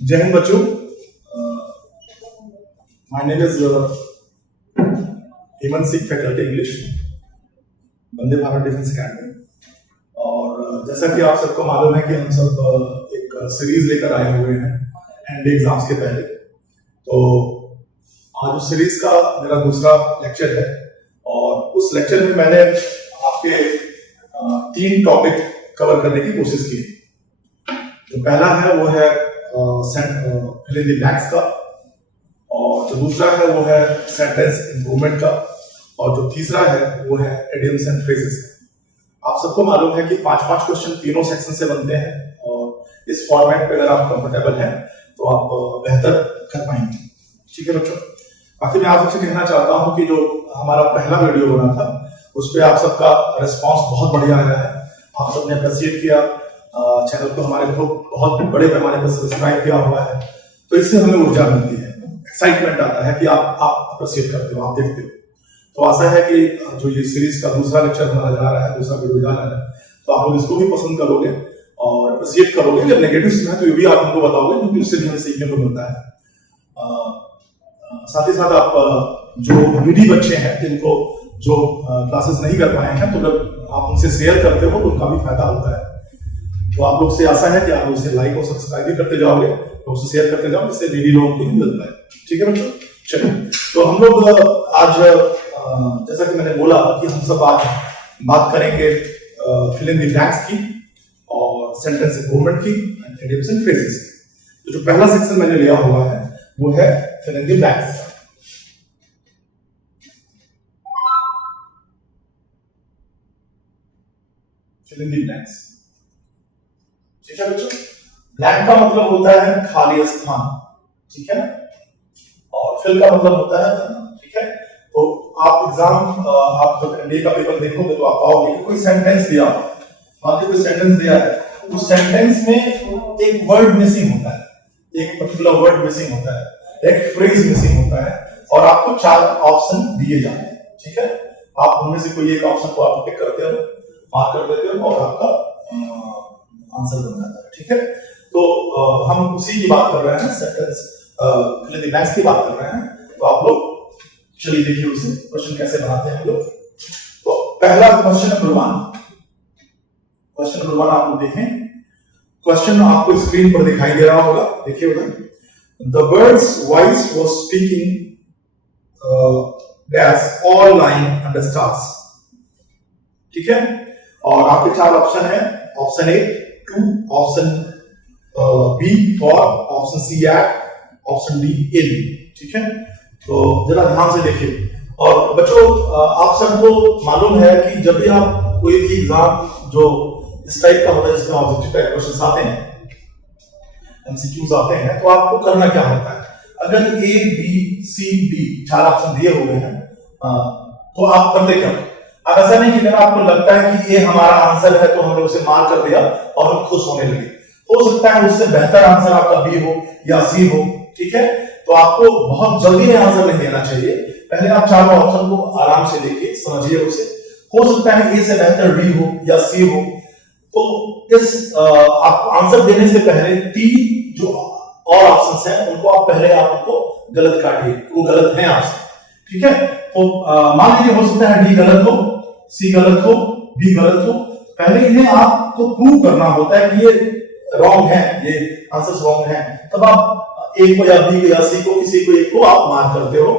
जय हिंद बच्चों। My name is Hemant Singh, faculty English, Vande Bharat defence academy. और जैसा कि आप सबको मालूम है कि हम सब एक सीरीज लेकर आए हुए हैं एंड एग्जाम्स के पहले। तो आज उस सीरीज का मेरा दूसरा लेक्चर है और उस लेक्चर में मैंने आपके 3 टॉपिक कवर करने की कोशिश की। जो पहला है वो है फिल इन द ब्लैंक्स का, और जो दूसरा है वो है सेंटेंस इंप्रूवमेंट का, और जो तीसरा है वो है इडियम्स एंड फ्रेजेस। आप सबको मालूम है कि 5-5 क्वेश्चन तीनों सेक्शन से बनते हैं और इस फॉर्मेट पे अगर आप कंफर्टेबल हैं तो आप बेहतर कर पाएंगे। ठीक है बच्चों। बाकी मैं आप सबसे कहना चाहता हूं कि जो हमारा पहला वीडियो बना था उस पर आप सबका रिस्पांस बहुत बढ़िया आया है। आप सबने अप्रिशिएट किया, चैनल को हमारे को बहुत बड़े पैमाने पर सब्सक्राइब किया हुआ है। तो इससे हमें ऊर्जा मिलती है, एक्साइटमेंट आता है कि आप अप्रिशिएट करते हो, आप देखते हो। तो आशा है कि जो ये सीरीज का दूसरा लेक्चर हमारा जा रहा है, दूसरा वीडियो जा रहा है, तो आप लोग इसको भी पसंद करोगे और अप्रिशिएट करोगे। जब नेगेटिव्स है तो ये भी आप हमको बताओगे, क्योंकि उससे भी हमें सीखने को मिलता है। साथ ही साथ आप जो नीडी बच्चे हैं जिनको जो क्लासेस नहीं कर पाए हैं, तो जब आप उनसे शेयर करते हो तो उनका भी फायदा होता है। तो आप लोग से आशा है कि आप लोग इसे लाइक और सब्सक्राइब भी करते जाओगे, तो उसे शेयर करते जाओ, जिससे नीडी लोगों को भी मिलता है। ठीक है बच्चों, चलिए। तो हम लोग आज जैसा कि मैंने बोला कि हम सब आज बात करेंगे फिल इन द ब्लैंक्स की और सेंटेंस इंप्रूवमेंट की, इडियम्स एंड फ्रेजेस की। तो जो पहला सेक्शन मैंने लिया हुआ है वो है fill in the blanks. Fill in the blanks, ठीक है बच्चों। ब्लैंक का मतलब होता है खाली स्थान, ठीक है ना, और फिल का मतलब होता है भरना, ठीक है। तो आप एग्जाम आप जब एनडीए का पेपर देखोगे तो आप पाओगे कि कोई सेंटेंस दिया, मान लीजिए कोई सेंटेंस दिया है, उस सेंटेंस में एक वर्ड मिसिंग होता है, एक पर्टिकुलर वर्ड मिसिंग होता है, एक फ्रेज मिसिंग होता है, और आपको 4 ऑप्शन दिए जाते हैं। ठीक है, आप उनमें से कोई एक ऑप्शन को आप टिक करते हो, मार्क कर देते हो और आपका आंसर बन जाता है। ठीक है, तो हम उसी की बात कर रहे हैं, sentence fill in the blanks की बात कर रहे हैं। तो आप लोग चलिए देखिए उसे क्वेश्चन कैसे बनाते हैं हम लोग। तो पहला क्वेश्चन नंबर 1 आप लोग देखें। क्वेश्चन आपको स्क्रीन पर दिखाई दे रहा होगा, देखिए उधर। The birds voice was speaking that's all line under stars. ठीक है, और आपके 4 ऑप्शन है। Option A 2, option B 4, option C 8, option D in. ठीक है, तो जरा ध्यान से देखिए। और बच्चों आप सबको मालूम है कि जब भी आप कोई भी एग्जाम जो इस टाइप का होता है, जिसमें ऑब्जेक्टिव टाइप क्वेश्चंस आते हैं, एमसीक्यूज आते हैं, तो आपको करना क्या होता है। अगर A B C D 4 option दिए हुए हैं तो आप करते क्या? अब ऐसा नहीं कि अगर आपको लगता है कि ये हमारा आंसर है तो हमने उसे मार्क कर दिया और हम खुश होने लगे। हो सकता है उससे बेहतर आंसर आपका बी हो या सी हो। ठीक है, तो आपको बहुत जल्दी में आंसर नहीं देना चाहिए। पहले आप 4 ऑप्शन को आराम से देखिए, समझिए उसे। हो सकता है ए से बेहतर डी हो या सी हो, तो इस आप आंसर देने से पहले 3 जो और ऑप्शंस हैं उनको आप पहले आपको गलत काटिए, वो गलत है आपसे। ठीक है, तो मान लीजिए हो सकता है डी गलत हो, सी गलत हो, बी गलत हो। पहले इन्हें आपको प्रूव करना होता है कि ये रॉन्ग है, ये आंसर रॉन्ग है। तब आप ए को या बी को या सी को, किसी को एक को आप मार्क करते हो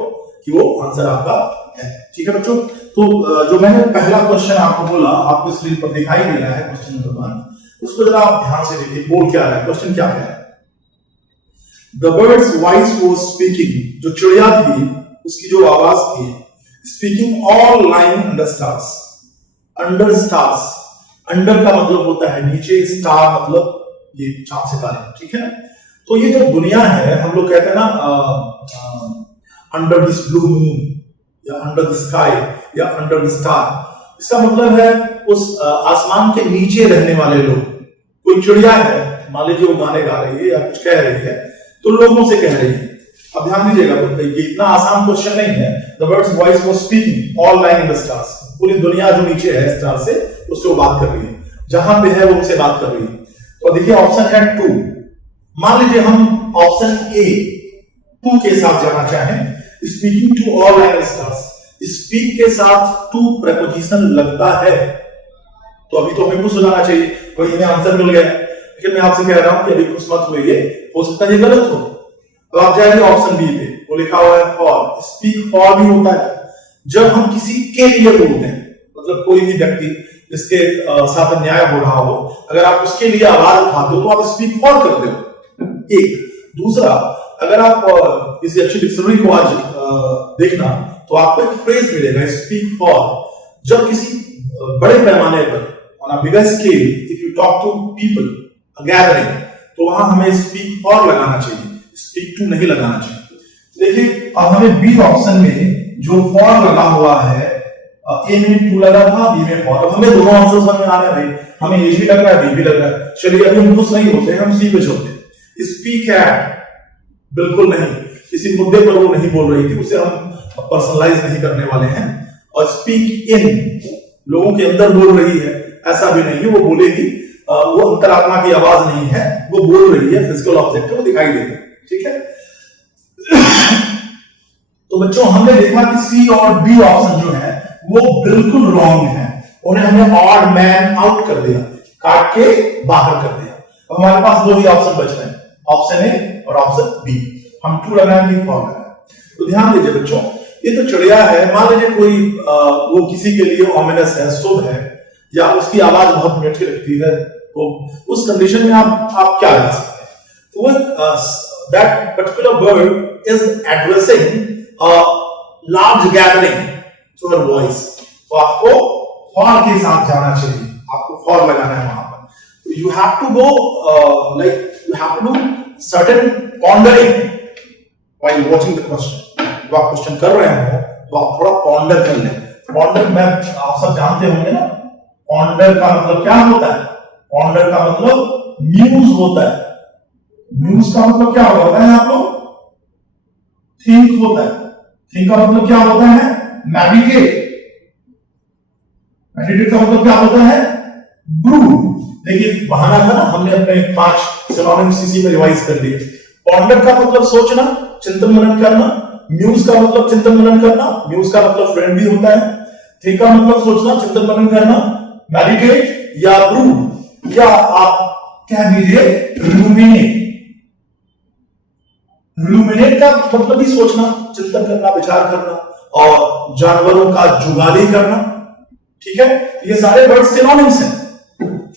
कि वो आंसर आपका है। ठीक है बच्चों, तो जो मैंने पहला क्वेश्चन आपको बोला, आपको स्क्रीन पर दिखाई दे रहा है क्वेश्चन नंबर 1, उसको जरा आप ध्यान से देखिए। बोल क्या है, क्वेश्चन क्या है। The birds voice was speaking, जो चिड़िया थी उसकी जो आवाज थी, speaking all line under stars. Under stars, under का मतलब होता है नीचे, स्टार मतलब ये चांद सितारे। ठीक है ना, तो ये जो दुनिया है, हम लोग कहते हैं ना अंडर दिस ब्लू मून या अंडर द स्काई या अंडर द स्टार। इसका मतलब है उस आसमान के नीचे रहने वाले लोग। कोई चिड़िया है, मान लीजिए वो गाने गा रही है या कुछ कह रही है, तो लोगों से कह रही है। अब ध्यान दीजिएगा, ये इतना आसान क्वेश्चन नहीं है। The birds voice was speaking all line in the stars. पूरी दुनिया जो नीचे है स्टार से, उससे वो बात कर रही है, जहां पे है वो उनसे बात कर रही है। तो देखिए ऑप्शन है 2, मान लीजिए हम ऑप्शन ए 2 के साथ जाना चाहें, speaking to all line stars, speak के साथ टू प्रेपोजिशन लगता है तो अभी तो हमें खुश हो जाना चाहिए, कोई हमें आंसर मिल गया। लेकिन मैं आपसे कह रहा हूं कि अभी खुश मत होइए, हो सकता है ये गलत हो। तो आप जाइए ऑप्शन बी पे, वो लिखा हुआ है फॉर। स्पीक फॉर भी होता है जब हम किसी के लिए बोलते हैं, मतलब कोई भी व्यक्ति जिसके साथ अन्याय हो रहा हो, अगर आप उसके लिए आवाज उठाते हो तो आप स्पीक फॉर करते हो। एक दूसरा, अगर आप किसी अच्छी डिक्शनरी को आज देखना तो आपको एक फ्रेज मिलेगा स्पीक फॉर, जब किसी बड़े पैमाने पर on a bigger scale if you talk to people a gathering, तो वहां हमें स्पीक फॉर लगाना चाहिए, स्पीक टू नहीं लगाना चाहिए। देखिए अब हमें बी ऑप्शन में जो फॉर लगा हुआ है, ए में टू लगा था, बी में फॉर। अब हमें दोनों आंसर समझ में आ रहे हैं भाई, हमें ए भी लग रहा है बी भी लग रहा है। चलिए अभी हम खुश नहीं होते, हम सी पे चलते हैं। स्पीक एट, बिल्कुल नहीं, किसी मुद्दे पर वो नहीं बोल रही थी, उसे हम पर्सनलाइज नहीं करने वाले हैं। और स्पीक इन, लोगों के अंदर बोल रही है, ऐसा भी नहीं है, वो बोलेगी, वो अंतरात्मा की आवाज नहीं है, वो बोल रही है, फिजिकल ऑब्जेक्ट वो दिखाई देगा, ठीक है। तो बच्चों हमने देखा कि सी और डी ऑप्शन जो है वो बिल्कुल रॉन्ग है, उन्हें हमने ऑड मैन आउट कर दिया, काट के बाहर कर दिया। अब हमारे पास दो ही ऑप्शन बच रहे हैं, ऑप्शन ए और ऑप्शन बी। हम टू लगाएंगे, फॉर लगाएंगे। तो ध्यान दीजिए बच्चों, ये तो चिड़िया है, मान लीजिए कोई वो किसी के लिए ऑमिनस है, शुभ है, या उसकी आवाज बहुत मीठी लगती है, तो उस कंडीशन में आप क्या लगा सकते हैं? तो वो that particular bird is addressing a large gathering through her voice, तो आपको फॉर के साथ जाना चाहिए, आपको फॉर लगाना है वहां पर। You have to go like you have to do certain pondering while watching the question. जब आप क्वेश्चन कर रहे हो तो आप थोड़ा पॉन्डर कर लें। पॉन्डर में आप सब जानते होंगे ना, पॉन्डर का मतलब क्या होता है? पॉन्डर का मतलब म्यूज होता है। म्यूज का मतलब क्या होता है आप लोग? थिंक होता है। थिंक का मतलब क्या होता है? मेडिटेट। मेडिटेट का मतलब क्या होता है? ब्रूड। देखिए बहाना था ना, हमने अपने 5 सिनोनिम्स इसी में रिवाइज कर लिए। पॉन्डर का मतलब सोचना, चिंतन मनन करना। म्यूज का मतलब चिंतन मनन करना, म्यूज का मतलब फ्रेंड भी होता है। थिंक का मतलब सोचना, चिंतन मनन करना। मेडिटेट या ब्रूड, या आप कह दीजिए रूमिनेट। रूमिनेट का मतलब भी सोचना, चिंतन करना, विचार करना, और जानवरों का जुगाली करना, ठीक है। ये सारे वर्ड सिनोनिम्स हैं।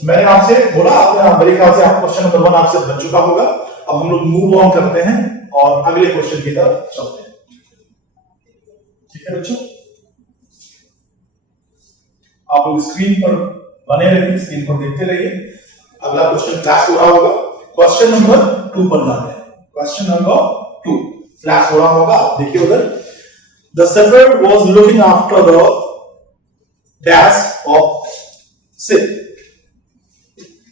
मैंने आपसे बोला, आपने मेरे ख्याल से आप क्वेश्चन नंबर 1 आपसे बन चुका होगा। अब हम लोग मूव ऑन करते हैं और अगले क्वेश्चन की तरफ चलते हैं, ठीक है बच्चों। आप लोग स्क्रीन पर बने रहिए, स्क्रीन पर देखते रहिए। अगला क्वेश्चन क्लास हो रहा होगा, क्वेश्चन नंबर 2 पर जाते हैं। क्वेश्चन नंबर 2 फ्लैश हो रहा होगा, आप देखिए उधर। The shepherd was looking after the dash of sheep।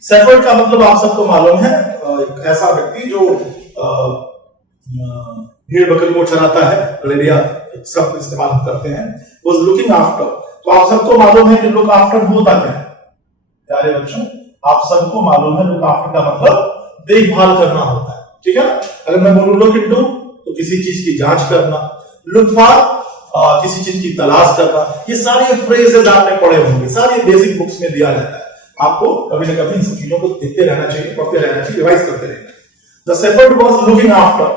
shepherd का मतलब आप सबको मालूम है, एक ऐसा व्यक्ति जो भेड़ बकरी को चराता है, गलेरिया सब इस्तेमाल करते हैं। was looking after, तो आप सबको मालूम है कि look after होता क्या है प्यारे बच्चों? आप सबको मालूम है look after का मतलब देखभाल करना होता है, ठीक है। अगर मैं बोलूं look into तो किसी चीज की जांच करना, look for किसी चीज की तलाश करना। ये सारे फ्रेजेस आपने पढ़े होंगे, सारी बेसिक बुक्स में दिया रहता है। आपको कभी ना कभी इन सब चीजों को देखते रहना चाहिए, पढ़ते रहना चाहिए, रिवाइज करते रहना। The shepherd was looking after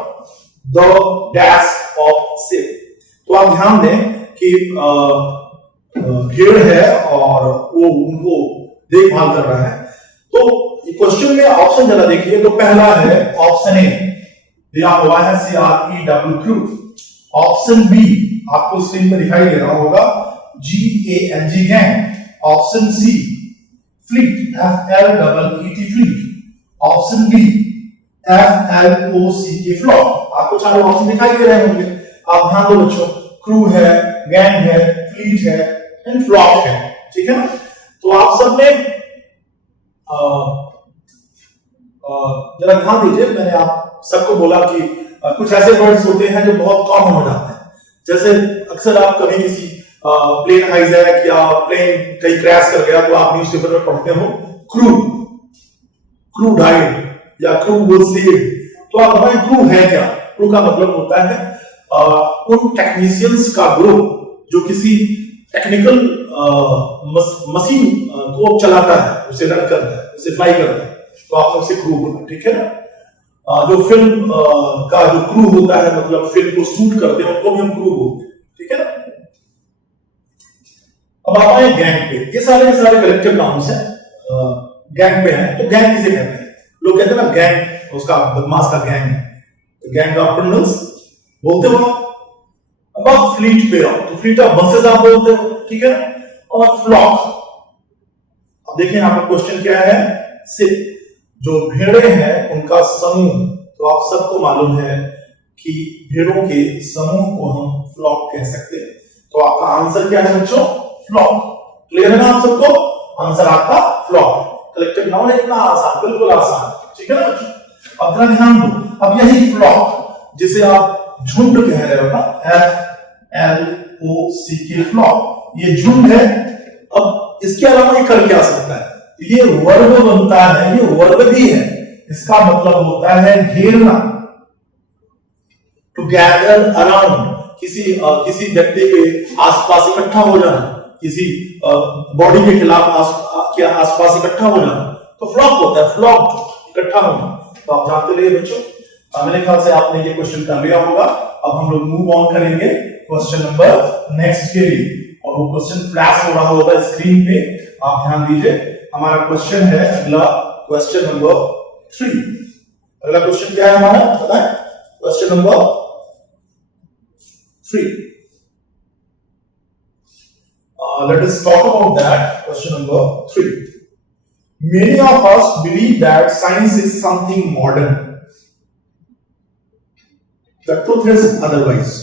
the dash of sheep। तो आप ध्यान दें कि भेड़ है और वो उनको देखभाल कर रहा है। तो क्वेश्चन में ऑप्शन जरा देखिए, तो पहला है ऑप्शन ए, दिया हुआ है CREW। ऑप्शन बी आपको स्क्रीन पर दिखाई दे रहा होगा, GANG gang. Option C fleet, FLEET fleet. Option D FLOCK flock. आपको चारों ऑप्शन दिखाई दे रहे होंगे, आप ध्यान दो बच्चों। क्रू है, गैंग है, फ्लीट है एंड फ्लॉक है, ठीक है ना। तो आप सब ने जरा ध्यान दीजिए, मैंने आप सबको बोला कि कुछ ऐसे वर्ड्स होते हैं जो बहुत कॉमन हो जाते हैं। जैसे अक्सर आप कभी किसी प्लेन हाईजैक या प्लेन कहीं क्रैश कर गया तो आप न्यूज़पेपर में पढ़ते हो क्रू डाइड, या क्रू विल सेव। तो आप बताएं क्रू है क्या? क्रू का मतलब होता है उन टेक्नीशियंस का ग्रुप जो किसी टेक्निकल मशीन को चलाता है, उसे रन करता है, उसे फ्लाई करता है, तो आप सबसे क्रू बोला, ठीक है ना। जो फिल्म का जो क्रू होता है, मतलब फिल्म को शूट करते हैं, उनको भी हम क्रू बोलते हैं, ठीक है ना। अब आप आए गैंग पे। ये सारे कलेक्टिव नाउन्स हैं, गैंग पे हैं। तो गैंग किसे कहते हैं? लोग कहते हैं ना गैंग उसका बदमाश का गैंग है, तो गैंग ऑफ क्रिमिनल्स बोलते हो। अब आप फ्लीट पे आओ, तो फ्लीट ऑफ बसेस आप बोलते हो, ठीक है ना। और फ्लॉक, अब देखिए यहाँ पर क्वेश्चन क्या है, सिर्फ जो भेड़े हैं उनका समूह, तो आप सबको मालूम है कि भेड़ों के समूह को हम फ्लॉक कह सकते हैं। तो आपका आंसर क्या है बच्चों? फ्लॉक। क्लियर है ना आप सबको? आंसर आपका फ्लॉक। कलेक्टिव नाउन इतना आसान, बिल्कुल आसान, ठीक है ना बच्चों। अब जरा ध्यान दो, अब यही फ्लॉक जिसे आप झुंड कह रहे हो ना, FLOCK फ्लॉक, ये झुंड है। अब इसके अलावा ये कर क्या सकता है? ये वर्ब बनता है, ये वर्ब भी है। इसका मतलब होता है घेरना, टू गैदर अराउंड, किसी व्यक्ति के आसपास इकट्ठा हो जाना, किसी बॉडी के खिलाफ आसपास इकट्ठा हो जाना, तो फ्लॉक होता है, फ्लॉक इकट्ठा होना। तो आप जानते रहिए बच्चों। मेरे ख्याल से आपने ये क्वेश्चन कर लिया होगा। अब हम लोग मूव ऑन करेंगे क्वेश्चन नंबर नेक्स्ट के लिए, और वो क्वेश्चन फ्लैश हो रहा होगा स्क्रीन पे, आप ध्यान दीजिए। हमारा क्वेश्चन है अगला, क्वेश्चन नंबर 3। अगला क्वेश्चन क्या है हमारा, बताएं? Question number 3। Let us talk about that. Question number 3. Many of us believe that science is something modern. The truth is otherwise.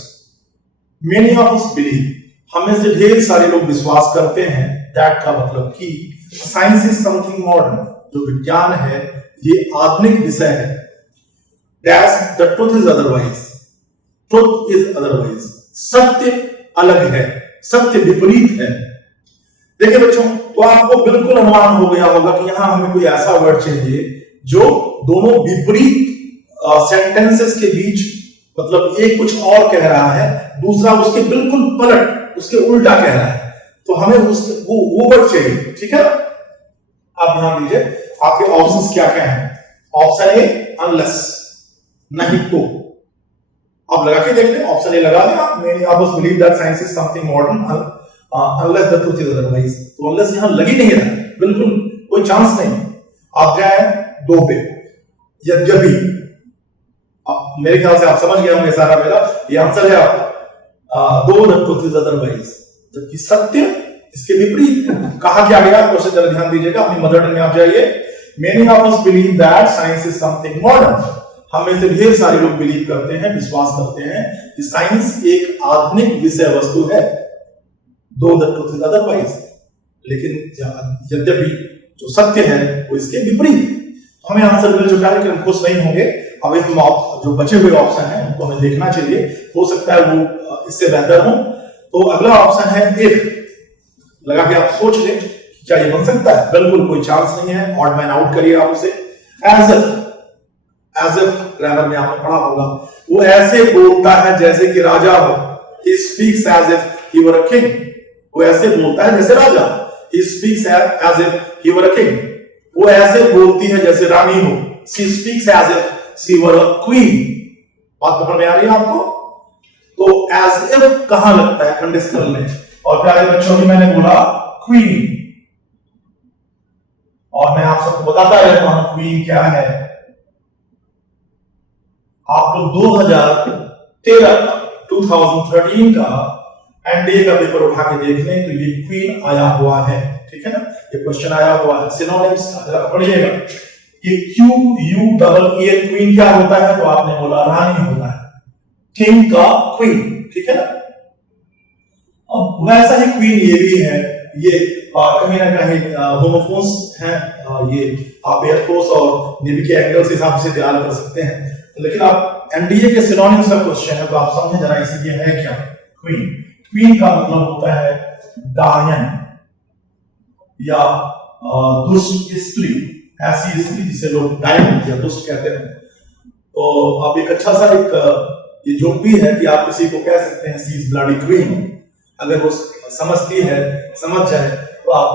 Many of us believe, हमें से ढेर सारे लोग विश्वास करते हैं, that का मतलब कि साइंस इज समथिंग मॉडर्न, जो विज्ञान है ये आधुनिक विषय है। Dash, the truth is otherwise. Truth is otherwise. सत्य अलग है, सत्य विपरीत है। देखिए बच्चों, तो आपको बिल्कुल अनुमान हो गया होगा कि यहां हमें कोई ऐसा वर्ड चाहिए जो दोनों विपरीत सेंटेंसेस के बीच, मतलब एक कुछ और कह रहा है, दूसरा उसके बिल्कुल पलट, उसके उल्टा कह रहा है। तो हमें उसके वो वर्ड चाहिए, ठीक है। आप ध्यान दीजिए, आपके ऑप्शंस क्या क्या हैं। ऑप्शन ए अनलेस, नहीं तो। आप लगा के देख लें, ऑप्शन ए लगा दें आप। Many of us believe that science is something modern unless the truth is otherwise. तो अनलेस यहां लगी नहीं है, बिल्कुल कोई चांस नहीं। आप जाए 2 पे, यद्यपि। मेरे ख्याल से आप समझ गए होंगे सारा मेरा, ये आंसर है आपका, दो द ट्रुथ इज अदरवाइज, जबकि सत्य इसके विपरीत है। कहा क्या गया, क्वेश्चन जरा ध्यान दीजिएगा, अपनी मदर टंग में आप जाइए। Many of us believe that science is something modern. हम में से ढेर सारे लोग बिलीव करते हैं, विश्वास करते हैं कि साइंस एक आधुनिक विषय वस्तु है, दो द ट्रुथ इज अदरवाइज, लेकिन यद्यपि जो सत्य है वो इसके विपरीत। हमें आंसर मिल चुका है, लेकिन हम खुश नहीं होंगे। अभी हम जो बचे हुए ऑप्शन हैं उनको हमें देखना चाहिए, हो सकता है वो इससे बेहतर हो। तो अगला ऑप्शन है इफ। लगा के आप सोच लें क्या ये बन सकता है। बिल्कुल कोई चांस नहीं है, ऑड मैन आउट करिए आप उसे। एज इफ ग्रामर में आपने पढ़ा होगा, वो ऐसे बोलता है जैसे कि राजा हो। He speaks as if he were a king. वो ऐसे बोलता है जैसे राजा। He speaks as if he were a king. वो ऐसे बोलती है जैसे रानी हो। She speaks as if she were a queen. बात पकड़ में आ रही है आपको? तो as if कहां लगता है, कंडीशनल में। और प्यारे बच्चों की मैंने बोला क्वीन, और मैं आप सबको बताता रहता हूं क्वीन क्या है। आप लोग 2013 का एनडीए का पेपर उठा के देख लें तो ये क्वीन आया हुआ है, ठीक है ना। ये क्वेश्चन आया हुआ है, सिनोनिम्स पढ़िएगा। ये QUEE क्वीन क्या होता है, तो आपने बोला रानी होता है, किंग का क्वीन, ठीक है ना। अब वैसा ही क्वीन ये भी है, ये कहीं ना कहीं होमोफोन्स हैं, ये आप एयरफोर्स और नेवी के एंगल से हिसाब से तैयार कर सकते हैं। लेकिन आप एनडीए के सिनोनिम्स का क्वेश्चन है, तो आप समझे जरा इसे, ये है क्या क्वीन। क्वीन का मतलब होता है डायन या दुष्ट स्त्री, ऐसी स्त्री जिसे लोग डायन या दुष्ट कहते हैं। तो अब एक अच्छा सा ये जोक भी है कि आप किसी को कह सकते हैं सी इज ब्लडी क्वीन, अगर वो समझती है, समझ जाए तो आप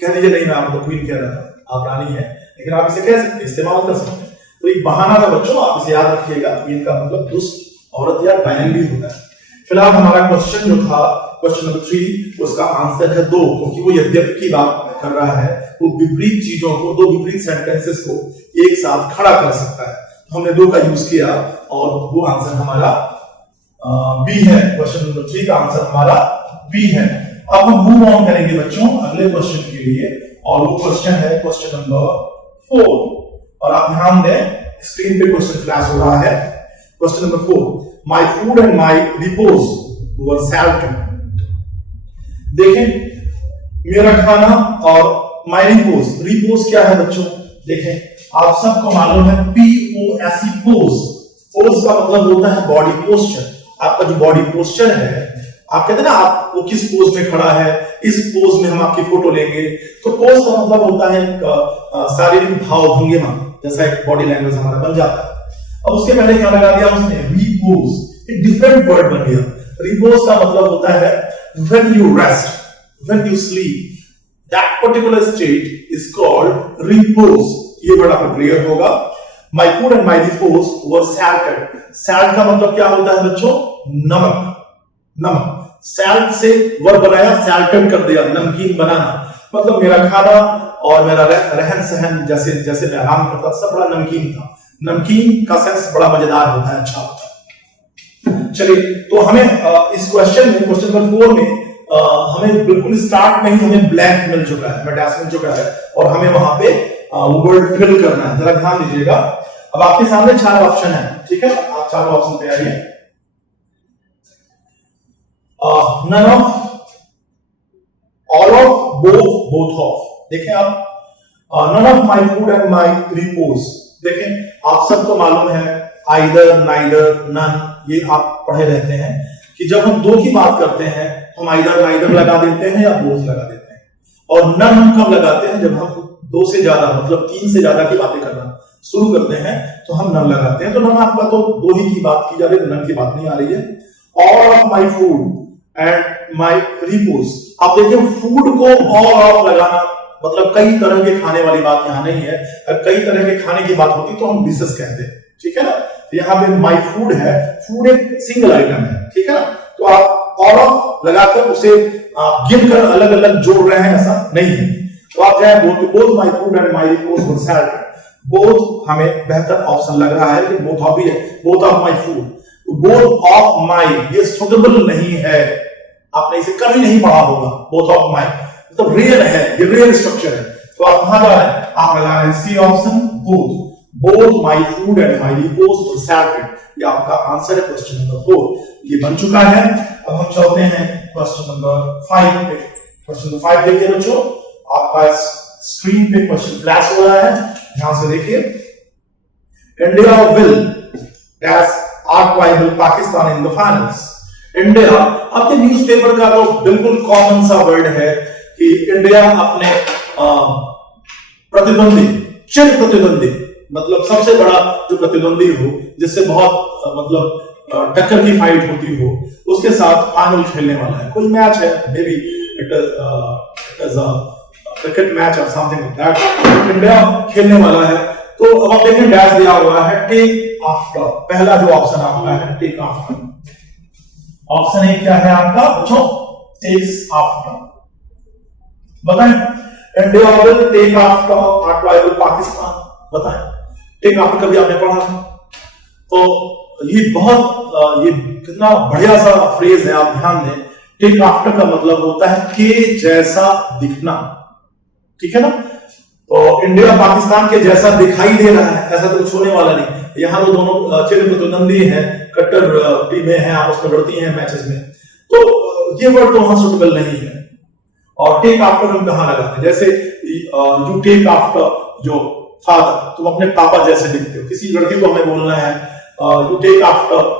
कह दीजिए नहीं मैं आपको क्वीन कह रहा था, आप रानी है, लेकिन आप इसे कह सकते हैं, इस्तेमाल कर सकते हैं। तो एक बहाना था बच्चों, आप इसे याद रखिएगा, क्वीन का मतलब दुष्ट औरत या डायन भी होता है। फिलहाल हमारा क्वेश्चन जो था क्वेश्चन नंबर 3, उसका आंसर है 2, क्योंकि वो यद्यपि की बात कर रहा है, वो विपरीत चीजों को, दो विपरीत सेंटेंसेस को एक साथ खड़ा कर सकता है। तो हमने 2 का यूज किया और वो आंसर हमारा बी है। क्वेश्चन नंबर 3 का आंसर हमारा बी है। अब हम मूव ऑन करेंगे बच्चों अगले क्वेश्चन के लिए, और वो क्वेश्चन है क्वेश्चन नंबर 4। और आप ध्यान दें, स्क्रीन पे क्वेश्चन फ्लैश हो रहा है। Question number 4, my food and my repose were salted. देखें, मेरा खाना और माई रिपोज, रिपोज क्या है बच्चों? देखें, आप सबको मालूम है POSE, पोज। पोज का मतलब होता है बॉडी पोस्चर। आपका जो बॉडी पोस्चर है, आप कहते हैं ना आप वो किस पोज में खड़ा है, इस पोज में हम आपकी फोटो लेंगे। तो पोज का मतलब होता है शारीरिक भाव भंगिमा, जैसा एक बॉडी लैंग्वेज हमारा बन जाता है। अब उसके पहले क्या लगा दिया उसने? रिपोज, एक डिफरेंट वर्ड बन गया। रिपोज का मतलब होता है when you rest, when you sleep, that particular state is called repose। ये वर्ड आपको क्लियर होगा। My food and my repose were salted। salt का मतलब क्या होता है बच्चों? नमक। नमक, salt से वर्ब बनाया, salted कर दिया, नमकीन बनाना। मतलब मेरा खाना और मेरा रहन सहन, जैसे जैसे मैं आराम करता था, सब बड़ा नमकीन था। नमकीन का सेंस बड़ा मजेदार होता है, अच्छा होता है। चलिए, तो हमें इस क्वेश्चन में, क्वेश्चन नंबर 4 में हमें बिल्कुल स्टार्ट में ही हमें ब्लैंक मिल चुका है, डैश मिल चुका है, और हमें वहां पे वर्ड फिल करना है। जरा ध्यान दीजिएगा। अब आपके सामने 4 ऑप्शन है, ठीक है? आप 4 ऑप्शन पे आइए। None of, all of, both of. देखें आप, none of my food and my repose. देखें, आप सबको मालूम है आइदर, नाइदर, नन, ये आप पढ़े रहते हैं कि जब हम 2 की बात करते हैं तो हम आइदर नाइदर लगा देते हैं या बोथ लगा देते हैं। और नन हम कब लगाते हैं? जब हम 2 से ज्यादा, मतलब 3 से ज्यादा की बातें करना शुरू करते हैं तो हम नन लगाते हैं। तो नन आपका तो 2 ही की बात की जा रही है, नन की बात नहीं आ रही है। All of my food and my repose. आप देखिए, फूड को ऑल ऑफ लगाना मतलब कई तरह के खाने वाली बात यहां नहीं है। अगर कई तरह के खाने की बात होती तो हम डिशेस कहते हैं, ठीक है ना? तो यहाँ पे माई फूड है, फूड एक सिंगल आइटम है, ठीक है ना? तो आप ऑल ऑफ लगाकर उसे गिनकर अलग अलग जोड़ रहे हैं, ऐसा नहीं है। तो आप चाहे both my food and my repose were salted, both हमें बेहतर ऑप्शन लग रहा है कि बोथ ऑफ ही है, both of my food. Both of my ये सुटेबल नहीं है, आपने इसे कभी नहीं पढ़ा होगा। बोथ ऑफ माई मतलब रियल है, ये रियल स्ट्रक्चर है। तो आप कहां जा रहे हैं? आप लगा रहे हैं C option, both my food and my repose were salted. ये आपका आंसर है क्वेश्चन नंबर 4। ये बन चुका है। अब हम चलते हैं क्वेश्चन नंबर 5 पे। क्वेश्चन नंबर 5 देखिए बच्चों, आपका स्क्रीन पे क्वेश्चन फ्लैश हो रहा है, ध्यान से देखिए। India will dash archrival Pakistan in the finals. India, आपके न्यूज़पेपर का तो बिल्कुल कॉमन सा वर्ड है कि इंडिया अपने प्रतिद्वंदी, चिर प्रतिद्वंदी, मतलब सबसे बड़ा जो प्रतिद्वंदी हो, जिससे बहुत मतलब टक्कर की फाइट होती हो, उसके साथ फाइनल खेलने वाला है। कोई मैच है, may be it is a cricket match और समथिंग लाइक दैट, इंडिया खेलने वाला है। तो अब आप देखें डैश दिया हुआ है टेक आफ्टर। पहला जो ऑप्शन आपका है टेक आफ्टर। ऑप्शन ए क्या है आपका बच्चों? Takes after. बताएं, India will take after archrival Pakistan. बताएं, टेक आफ्टर कभी आपने पढ़ा? तो ये बहुत ये कितना बढ़िया सा फ्रेज है, आप ध्यान दें। टेक आफ्टर का मतलब होता है के जैसा दिखना, ठीक है ना? तो इंडिया पाकिस्तान के जैसा दिखाई दे रहा है, ऐसा तो कुछ होने वाला नहीं। यहाँ तो दोनों चिर प्रतिद्वंदी हैं, कट्टर टीमें हैं, आपस में लड़ती हैं मैचेस में, तो ये वर्ड तो वहां सुटेबल नहीं है। और टेक आफ्टर हम कहां लगाते हैं? जैसे you take after your father, तुम अपने पापा जैसे दिखते हो। किसी लड़की को हमें बोलना है यू टेक आफ्टर,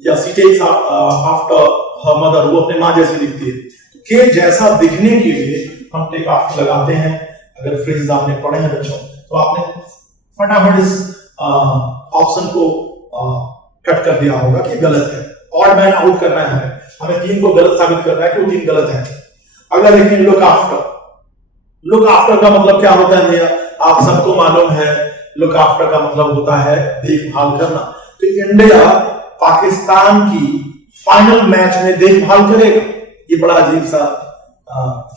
या सी टेक्स आफ्टर हर मदर, वो अपने माँ जैसी दिखती है। के जैसा दिखने के लिए हम टेक आफ्टर लगाते हैं। अगर फ्रेज आपने पढ़े हैं बच्चों तो आपने फटाफट इस ऑप्शन को कट कर दिया होगा कि गलत है। ऑड मैन आउट करना है हमें 3 को गलत साबित करना है कि वो 3 गलत है। अगला देखिए लुक आफ्टर। लुक आफ्टर का मतलब क्या होता है भैया, आप सबको मालूम है लुक आफ्टर का मतलब होता है देखभाल करना। तो इंडिया पाकिस्तान की फाइनल मैच में देखभाल करेगा, ये बड़ा अजीब सा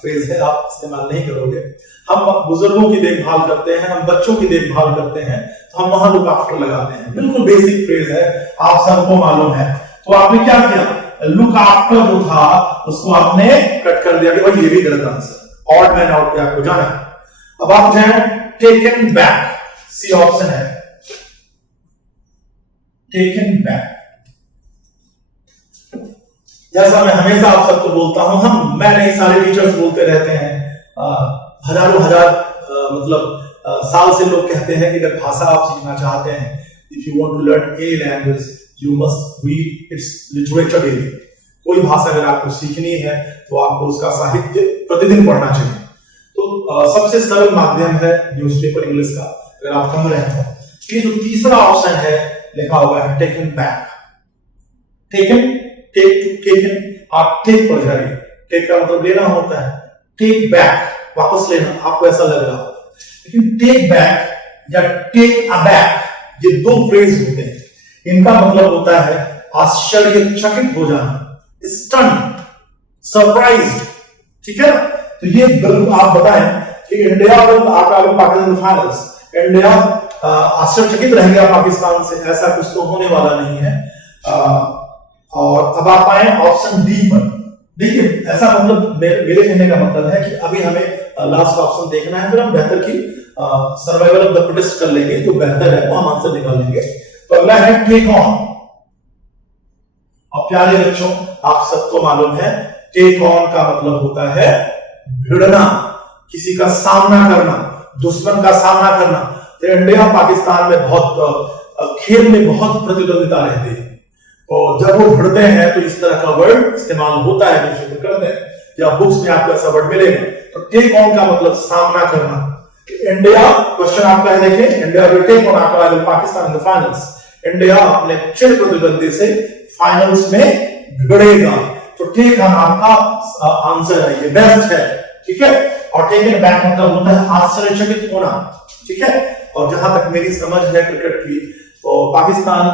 फ्रेज है, आप इस्तेमाल नहीं करोगे। हम बुजुर्गों की देखभाल करते हैं, हम बच्चों की देखभाल करते हैं, तो हम वहां लुक आफ्टर लगाते हैं। बिल्कुल बेसिक फ्रेज है, आप सबको मालूम है। तो आपने क्या किया, लुक आफ्टर जो था उसको आपने कट कर दिया कि भाई ये भी गलत आंसर, ऑड मैन आउट पे आपको जाना है। अब आप जाए टेकन बैक, सी ऑप्शन है टेकन बैक। जैसा मैं हमेशा आप सबको बोलता हूं, मैं नहीं सारे टीचर्स बोलते रहते हैं, हजारों साल से लोग कहते हैं कि अगर भाषा आप सीखना चाहते हैं, if you want to learn a language you must read its literature daily. कोई भाषा अगर आपको सीखनी है तो आपको उसका साहित्य प्रतिदिन पढ़ना चाहिए। तो सबसे सरल माध्यम है न्यूज़पेपर इंग्लिश का, अगर आप पढ़ रहे हैं। ये जो तीसरा ऑप्शन है लिखा हुआ है टेकन बैक। टेकन टेकन, आप टेक पर जा रहे हैं, टेक का मतलब लेना होता है, टेक बैक वापस लेना, आपको ऐसा लग रहा होता है। लेकिन टेक बैक या टेक अबैक ये 2 फ्रेज होते हैं, इनका मतलब होता है आश्चर्यचकित हो जाना, स्टन, सरप्राइज, ठीक है। तो ये बिल्कुल आप बताएं कि इंडिया और आपका पाकिस्तान फाइनल्स, इंडिया आश्चर्यचकित रह गया पाकिस्तान से, ऐसा कुछ तो होने वाला नहीं है। और अब आप आए ऑप्शन डी पर। देखिए ऐसा मतलब मेरे कहने का मतलब है कि अभी हमें लास्ट ऑप्शन देखना है, फिर हम बेहतर की सर्वाइवल ऑफ द फिटेस्ट कर लेंगे, जो बेहतर है वो हम आंसर निकालेंगे। तो अगला है टेक ऑन। और प्यारे बच्चों आप सबको मालूम है टेक ऑन का मतलब होता है भिड़ना, किसी का सामना करना, दुश्मन का सामना करना। तो इंडिया पाकिस्तान में बहुत खेल में बहुत प्रतिद्वंदिता रहती है, तो जब वो भिड़ते हैं तो इस तरह का वर्ड इस्तेमाल होता है, जो करते हैं या बुक्स में आपको ऐसा वर्ड मिलेगा। तो टेक ऑन का मतलब सामना करना। इंडिया, क्वेश्चन आपका है देखिए, India will take on Pakistan in the finals. India अपने चिर प्रतिद्वंदी से फाइनल्स में भिड़ेगा। तो टेक ऑन आपका आंसर है, ये बेस्ट है, ठीक है। और टेकन बैक मतलब होता है आश्चर्यचकित होना, ठीक है। और जहां तक मेरी समझ है क्रिकेट की, तो पाकिस्तान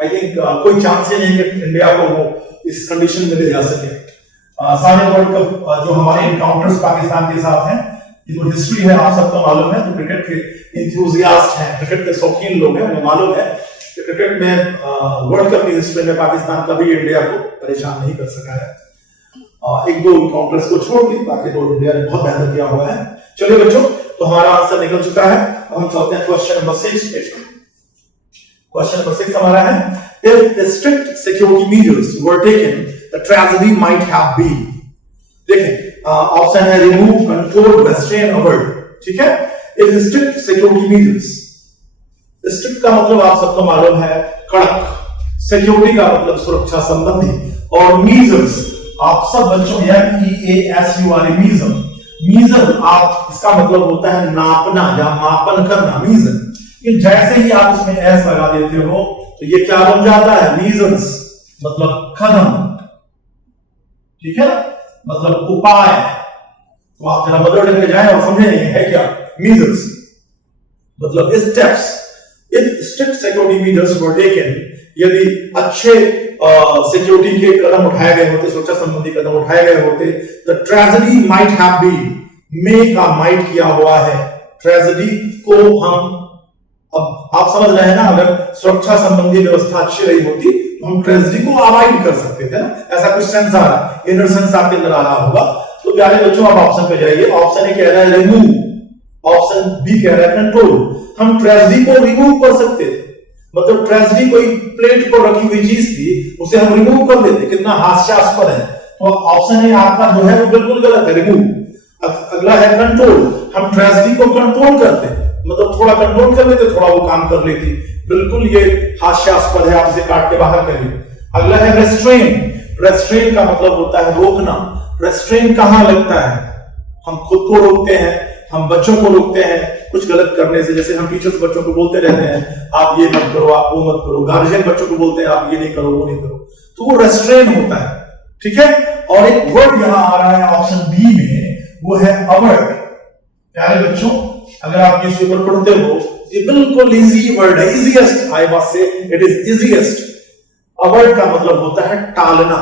आई थिंक कोई चांस ही नहीं कि इंडिया को वो इस कंडीशन में ले जा सके। सारे वर्ल्ड कप जो हमारे एनकाउंटर्स पाकिस्तान के साथ हैं, ये तो हिस्ट्री है, आप सबको मालूम है। तो क्रिकेट के इंथुजियास्ट हैं, क्रिकेट के शौकीन लोग हैं, उन्हें मालूम है कि क्रिकेट में वर्ल्ड कप की हिस्ट्री में पाकिस्तान कभी इंडिया को परेशान नहीं कर सका है। 1-2 एनकाउंटर्स को छोड़ के बाकी तो इंडिया ने बहुत बेहतर किया हुआ है। चलिए बच्चों, तो हमारा आंसर निकल चुका है। अब हम चलते हैं क्वेश्चन नंबर 6 पे। क्वेश्चन नंबर 6 हमारा है, if strict security measures were taken, the tragedy might have been। देखें ऑप्शन है remove, control, restrain, avert, ठीक है। if strict security measures, strict का मतलब आप सबको मालूम है कड़क, सिक्योरिटी का मतलब सुरक्षा संबंधी, और measures आप सब बच्चों MEASURE मीजर आप इसका मतलब होता है नापना या मापन करना, मीजर। कि जैसे ही आप इसमें एस लगा देते हो तो ये क्या बन जाता है, मीजर्स मतलब कदम, ठीक है, मतलब उपाय। तो आप जरा बदल करके जाए और समझे नहीं है क्या मीजर्स मतलब steps. If strict security measures were taken, यदि अच्छे सिक्योरिटी के कदम उठाए गए होते, सुरक्षा संबंधी कदम उठाए गए होते, the tragedy might have been, may का माइट किया हुआ है, ट्रेजेडी को हम, अब आप समझ रहे हैं ना, अगर सुरक्षा संबंधी व्यवस्था अच्छी रही होती तो हम ट्रेजेडी को अवॉइड कर सकते थे ना, ऐसा कुछ सेंस आ रहा है, इनर सेंस आपके अंदर आ रहा होगा। तो प्यारे बच्चों आप ऑप्शन पे जाइए, ऑप्शन ए कह रहा है रिमूव, ऑप्शन बी कह रहा है कंट्रोल। हम ट्रेजेडी को रिमूव कर सकते थे, मतलब ट्रेजेडी कोई प्लेट पर रखी हुई चीज थी, उसे हम रिमूव कर देते, कितना हास्यास्पद है। तो ऑप्शन ए आपका जो है वो बिल्कुल गलत है, रिमूव। अगला है कंट्रोल, हम ट्रेजेडी को कंट्रोल करते, मतलब थोड़ा कंट्रोल कर लेते, थोड़ा वो काम कर लेती, बिल्कुल ये हास्यास्पद है, आप इसे काट के बाहर करिए। अगला है रेस्ट्रेन, रेस्ट्रेन का मतलब होता है रोकना। रेस्ट्रेन कहां लगता है, हम खुद को रोकते हैं, हम बच्चों को रोकते हैं, कुछ गलत करने से। जैसे हम टीचर्स बच्चों को बोलते रहते हैं आप ये मत करो, आप वो मत करो, गार्जियन बच्चों को बोलते हैं आप ये नहीं करो, वो नहीं करो, तो वो रेस्ट्रेन होता है, ठीक है। और एक वर्ड यहां आ रहा है ऑप्शन बी में, वो है अवर्ट। प्यारे बच्चों, अगर आप ये पेपर पढ़ते हो, ये बिल्कुल इजी वर्ड है, easiest, I must say it is easiest. Avert का मतलब होता है टालना,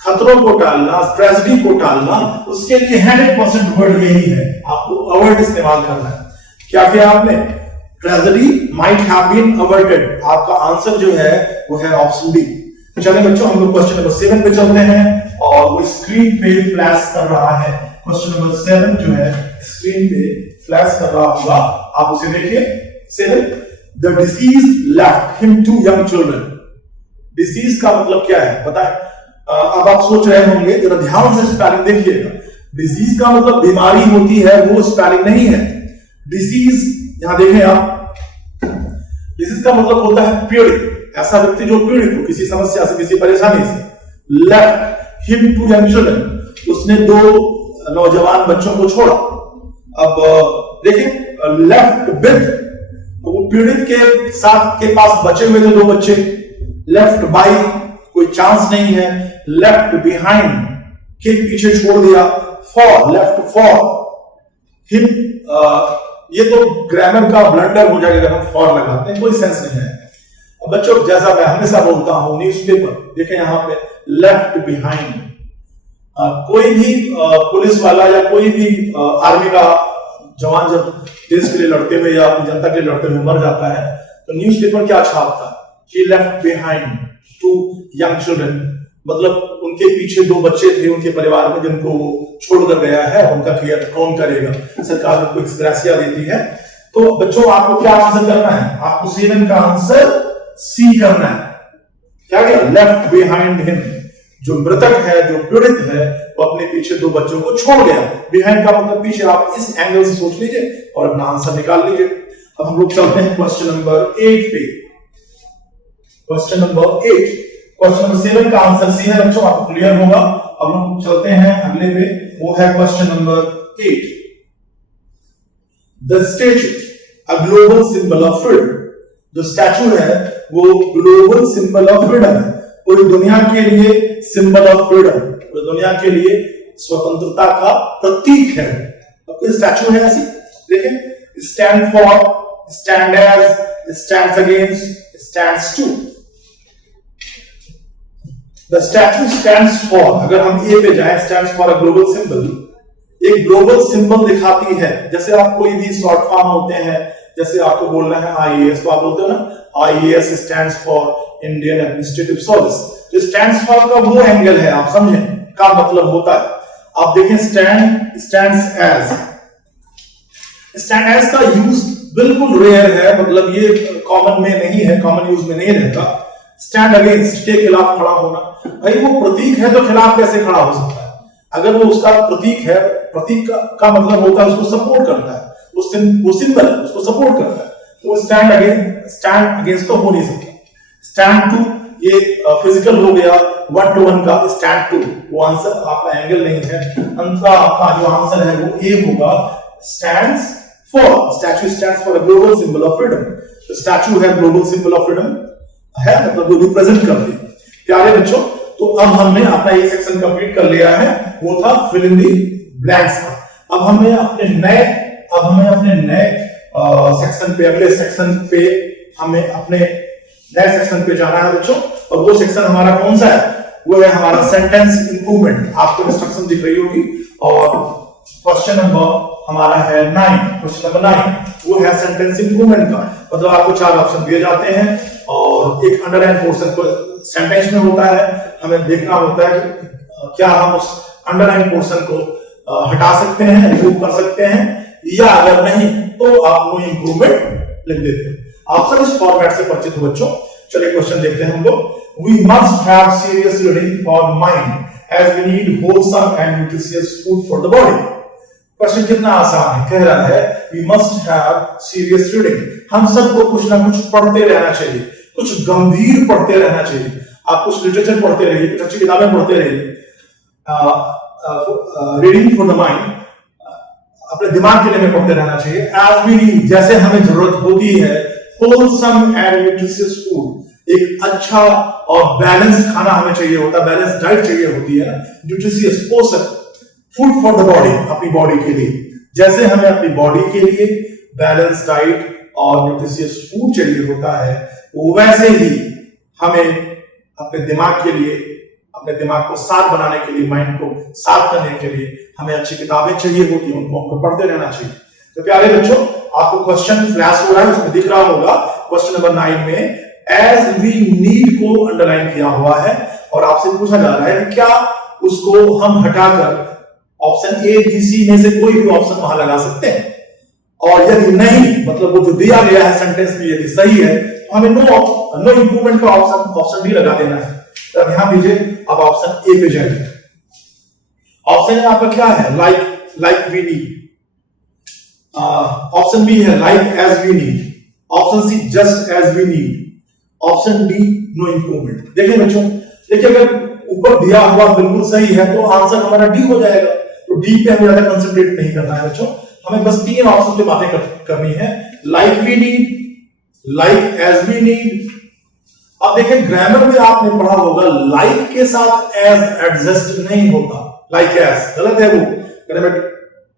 खतरों को टालना, ट्रेजेडी को टालना, उसके लिए 100% वर्ड यही है, आपको अवर्ट इस्तेमाल करना है। क्या किया आपने? Tragedy might have been averted, आपका आंसर जो है वो है ऑप्शन डी। चलिए बच्चों, हम लोग क्वेश्चन नंबर 7 पे चलते हैं और वो स्क्रीन पे फ्लैश कर रहा है। क्वेश्चन नंबर 7 जो है स्क्रीन पे फ्लैश कर रहा होगा, आप उसे देखिए। 7, the disease left him 2 young children. Disease का मतलब क्या है बताएं? अब आप सोच रहे होंगे, जरा ध्यान से स्पेलिंग देखिएगा। डिजीज का मतलब बीमारी होती है, वो स्पेलिंग नहीं है। डिसीज यहां देखें आप, डिसीज का मतलब होता है पीड़ित, ऐसा व्यक्ति जो पीड़ित हो किसी समस्या से, किसी परेशानी से। लेफ्ट हिम 2 यंग चिल्ड्रन, उसने 2 नौजवान बच्चों को छोड़ा। अब देखिए लेफ्ट विद, वो पीड़ित के साथ के पास बचे हुए थे 2 बच्चे। लेफ्ट बाई, कोई चांस नहीं है। लेफ्ट बिहाइंड, के पीछे छोड़ दिया। फॉर, लेफ्ट फॉर हिम, ये तो ग्रामर का ब्लंडर हो जाएगा अगर हम फॉर लगाते हैं, कोई सेंस नहीं है। अब बच्चों, जैसा मैं हमेशा बोलता हूं, न्यूज़पेपर देखें यहां पे लेफ्ट बिहाइंड, कोई भी पुलिस वाला या कोई भी आर्मी का जवान जब देश के लिए लड़ते हुए या अपनी जनता के लिए लड़ते हुए मर जाता है, तो न्यूज़पेपर क्या छापता है? He left behind 2 young children, मतलब उनके पीछे 2 बच्चे थे उनके परिवार में जिनको छोड़कर गया है, उनका केयर कौन करेगा? सरकार उनको एक्सग्रेसिया देती है। तो बच्चों, आपको क्या आंसर करना है? आपको 7 का आंसर सी करना है। क्या किया? लेफ्ट बिहाइंड हिम, जो मृतक है, जो पीड़ित है, वो अपने पीछे 2 बच्चों को छोड़ गया। बिहाइंड का मतलब पीछे, आप इस एंगल से सोच लीजिए और अपना आंसर निकाल लीजिए। अब हम लोग चलते हैं क्वेश्चन नंबर 8 पे। क्वेश्चन नंबर 8, क्वेश्चन नंबर 7 का आंसर सी है बच्चों, आपको क्लियर होगा। अब हम चलते हैं अगले पे, वो है question number 8। The statue, a global symbol of freedom. जो स्टैचू है वो ग्लोबल सिंबल ऑफ फ्रीडम है, पूरी दुनिया के लिए सिंबल ऑफ फ्रीडम, पूरी दुनिया के लिए स्वतंत्रता का प्रतीक है। अब कोई स्टैचू है ऐसी, देखें, stand for, stand as, stands against, stands to. The statue stands for, अगर हम ए पे जाएं, stands for a global symbol, एक ग्लोबल सिंबल दिखाती है। जैसे आप कोई भी शॉर्ट फॉर्म होते हैं, जैसे आपको बोलना है IAS, तो आप बोलते हो ना IAS stands for Indian Administrative Service। तो stands for का वो एंगल है, आप समझें, का मतलब होता है। आप देखें stand, stands as, stand as का यूज बिल्कुल रेयर है, मतलब ये कॉमन में नहीं है, कॉमन यूज में नहीं रहता। स्टैंड अगेंस्ट, के खिलाफ खड़ा होना, भाई वो प्रतीक है तो खिलाफ कैसे खड़ा हो सकता है? अगर वो उसका प्रतीक है, प्रतीक का मतलब होता है उसको सपोर्ट करता है, वो सिंबल उसको सपोर्ट करता है, तो स्टैंड अगेंस्ट तो हो नहीं सकता। स्टैंड टू, ये फिजिकल हो गया, 1 to 1 का स्टैंड टू, वो आंसर आपका एंगल नहीं है। अंततः आपका जो आंसर है वो ए होगा, stands for, statue stands for a global symbol of freedom. तो स्टैचू है ग्लोबल सिंबल ऑफ फ्रीडम है, मतलब वो रिप्रेजेंट करती है। प्यारे बच्चों, तो अब हमने अपना एक सेक्शन कंप्लीट कर लिया है, वो था फिल इन द ब्लैंक्स का। अब हमें अपने नए सेक्शन पे, अगले सेक्शन पे, हमें अपने नए सेक्शन पे जाना है बच्चों। और वो सेक्शन हमारा कौन सा है? वो है हमारा सेंटेंस इंप्रूवमेंट। आपको इंस्ट्रक्शन दिख रही होगी और क्वेश्चन नंबर हमारा है 9, क्वेश्चन नंबर 9 वो है सेंटेंस इंप्रूवमेंट का। मतलब आपको 4 ऑप्शन दिए जाते हैं और एक अंडरलाइन पोर्शन को सेंटेंस में होता है, हमें देखना होता है कि क्या हम उस अंडरलाइन पोर्शन को हटा सकते हैं, रिमूव कर सकते हैं, या अगर नहीं तो आप नो इंप्रूवमेंट लिख देते हैं। आप सब इस फॉर्मेट से परिचित हो बच्चों। चलिए क्वेश्चन देखते हैं हम लोग। We must have serious reading for mind as we need wholesome and nutritious food for the body. Question कितना आसान है, कह रहा है we must have serious reading, हम सबको कुछ ना कुछ पढ़ते रहना चाहिए, कुछ गंभीर पढ़ते रहना चाहिए। आप कुछ लिटरेचर पढ़ते रहिए, कुछ अच्छी किताबें पढ़ते रहिए। रीडिंग फॉर द माइंड, अपने दिमाग के लिए हमें पढ़ते रहना चाहिए। एज वी नीड, जैसे हमें जरूरत होती है, होलसम एंड न्यूट्रिशियस फूड, एक अच्छा और बैलेंस खाना हमें चाहिए होता है, बैलेंस डाइट चाहिए होती है, न्यूट्रिशियस पोषक फूड फॉर द बॉडी, अपनी बॉडी के लिए। जैसे हमें अपनी बॉडी के लिए बैलेंस डाइट और न्यूट्रिशियस फूड चाहिए होता है, वैसे ही हमें अपने दिमाग के लिए, अपने दिमाग को साफ बनाने के लिए, माइंड को साफ करने के लिए हमें अच्छी किताबें चाहिए होती हैं, उनको हमको पढ़ते रहना चाहिए। तो प्यारे बच्चों, आपको क्वेश्चन फ्लैश हो रहा है, उसमें दिख रहा होगा क्वेश्चन नंबर 9 में एज वी नीड को अंडरलाइन किया हुआ है और आपसे पूछा जा रहा है कि क्या उसको हम हटाकर ऑप्शन ए बी सी में से कोई भी ऑप्शन वहां लगा सकते हैं, और यदि नहीं, मतलब वो जो दिया गया है सेंटेंस में यदि सही है तो हमें नो इंप्रूवमेंट का ऑप्शन डी लगा देना है। तो ध्यान दीजिए, अब ऑप्शन ए पे जाइए। ऑप्शन ए आपका क्या है? Like we need. Option B है like as we need. Option C just as we need. Option D no improvement. देखिए बच्चों, देखिए अगर ऊपर दिया हुआ बिल्कुल सही है तो आंसर हमारा डी हो जाएगा। तो डी पे हमें ज्यादा कंसंट्रेट नहीं करना है बच्चों, हमें बस 3 ऑप्शन पे बातें करनी है। Like we need, like as we need. अब देखिए ग्रामर में आपने पढ़ा होगा लाइक के साथ एज एडजस्ट नहीं होता, लाइक एज गलत है, वो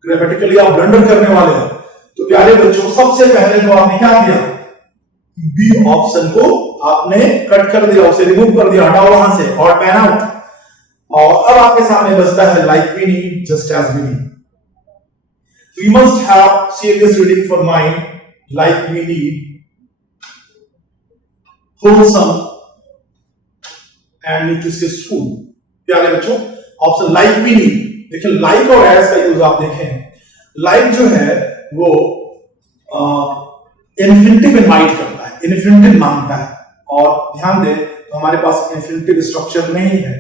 ग्रामेटिकली आप ब्लंडर करने वाले हो। तो प्यारे बच्चों, सबसे पहले तो आपने क्या किया, बी ऑप्शन को आपने कट कर दिया, उसे रिमूव कर दिया, हटाओ वहां से, और पैन आउट। और अब आपके सामने बचता है like we need, just as we need. We must have serious reading for mind, like we need, wholesome and nutritious food। प्यारे बच्चों, ऑप्शन लाइक वी नीड, देखिए लाइक और एज का यूज आप देखें, लाइक जो है वो इन्फिनिटिव इनवाइट करता है, इन्फिनिटिव मांगता है, और ध्यान दें तो हमारे पास इन्फिनिटिव स्ट्रक्चर नहीं है,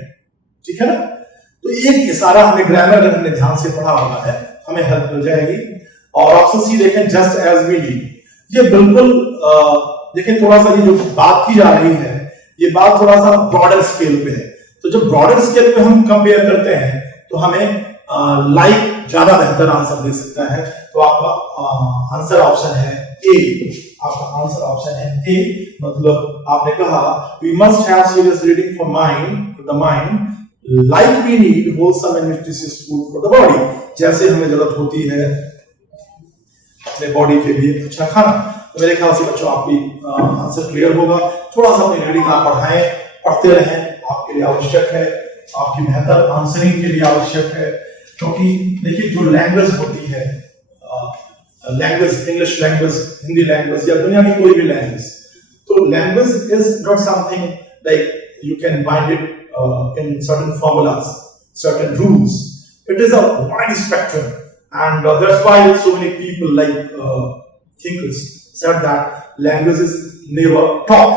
ठीक है ना। तो एक इशारा हमें ग्रामर अगर हमने ध्यान से पढ़ा हुआ है हमें हेल्प मिल जाएगी। और ऑप्शन सी देखें, जस्ट एज वी नीड, ये बिल्कुल देखिए थोड़ा सा ये जो बात की जा रही है, ये बात थोड़ा सा ब्रॉडर स्केल पे है। तो जब ब्रॉडर स्केल पे हम कंपेयर करते हैं तो हमें लाइक ज्यादा बेहतर आंसर दे सकता है। तो आपका आंसर ऑप्शन है ए, आपका आंसर ऑप्शन है ए। मतलब आपने कहा we must have serious reading for mind, like we need wholesome and nutritious food for the body, जैसे हमें जरूरत होती है अपने बॉडी के लिए अच्छा खाना। तो मेरे ख्याल से बच्चों आपकी आंसर क्लियर होगा। थोड़ा सा अपनी रीडिंग आप पढ़ते रहें, आपके लिए आवश्यक है, आपकी बेहतर आंसरिंग के लिए आवश्यक है। क्योंकि देखिए जो लैंग्वेज होती है, language, English language, Hindi language या दुनिया की कोई भी लैंग्वेज, तो language is not something like you can bind it in certain formulas, certain rules. It is a wide spectrum, and that's why so many people like thinkers said that language is never taught,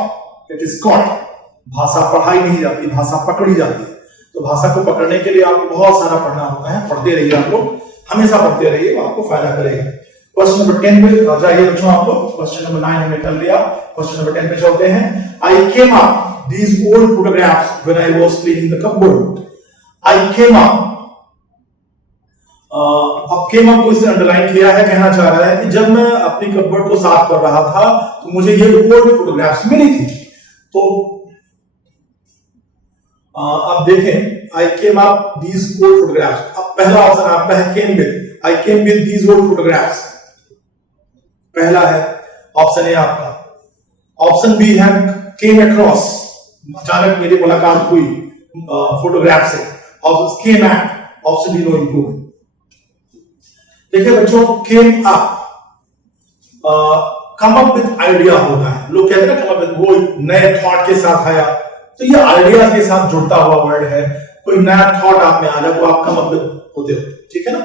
it is caught। भाषा पढ़ाई नहीं जाती, भाषा पकड़ी जाती है। तो भाषा को पकड़ने के लिए आपको बहुत सारा पढ़ना होता है, पढ़ते रहिए, आप लोग हमेशा पढ़ते रहिए, वो आपको फायदा करेगा। क्वेश्चन नंबर 10 पे जाइए बच्चों, आप लोग क्वेश्चन नंबर 9 हमने कर लिया, क्वेश्चन नंबर 10 पे चलते हैं। I came up these old photographs when I was cleaning the cupboard। I came up, अब केम अप को इससे अंडरलाइन किया है, कहना चाह रहा है कि जब मैं अपनी कपबोर्ड को साफ कर रहा था तो मुझे ये ओल्ड फोटोग्राफ्स मिली थी। तो अब देखें, I came up these old photographs. अब पहला ऑप्शन आपका है came with, I came with these old photographs, पहला है ऑप्शन ए आपका। ऑप्शन बी है केम अक्रॉस, अचानक मेरी मुलाकात हुई फोटोग्राफ से। Option came at, option D no improvement. देखिए बच्चों, came up, come up with idea होता है, लोग कहते हैं ना कम अप विद, वो नए थॉट के साथ आया, तो ये आइडिया के साथ जुड़ता हुआ वर्ड है। कोई नया थॉट आप में आ जाए तो आप कम अप विद होते हो, ठीक है ना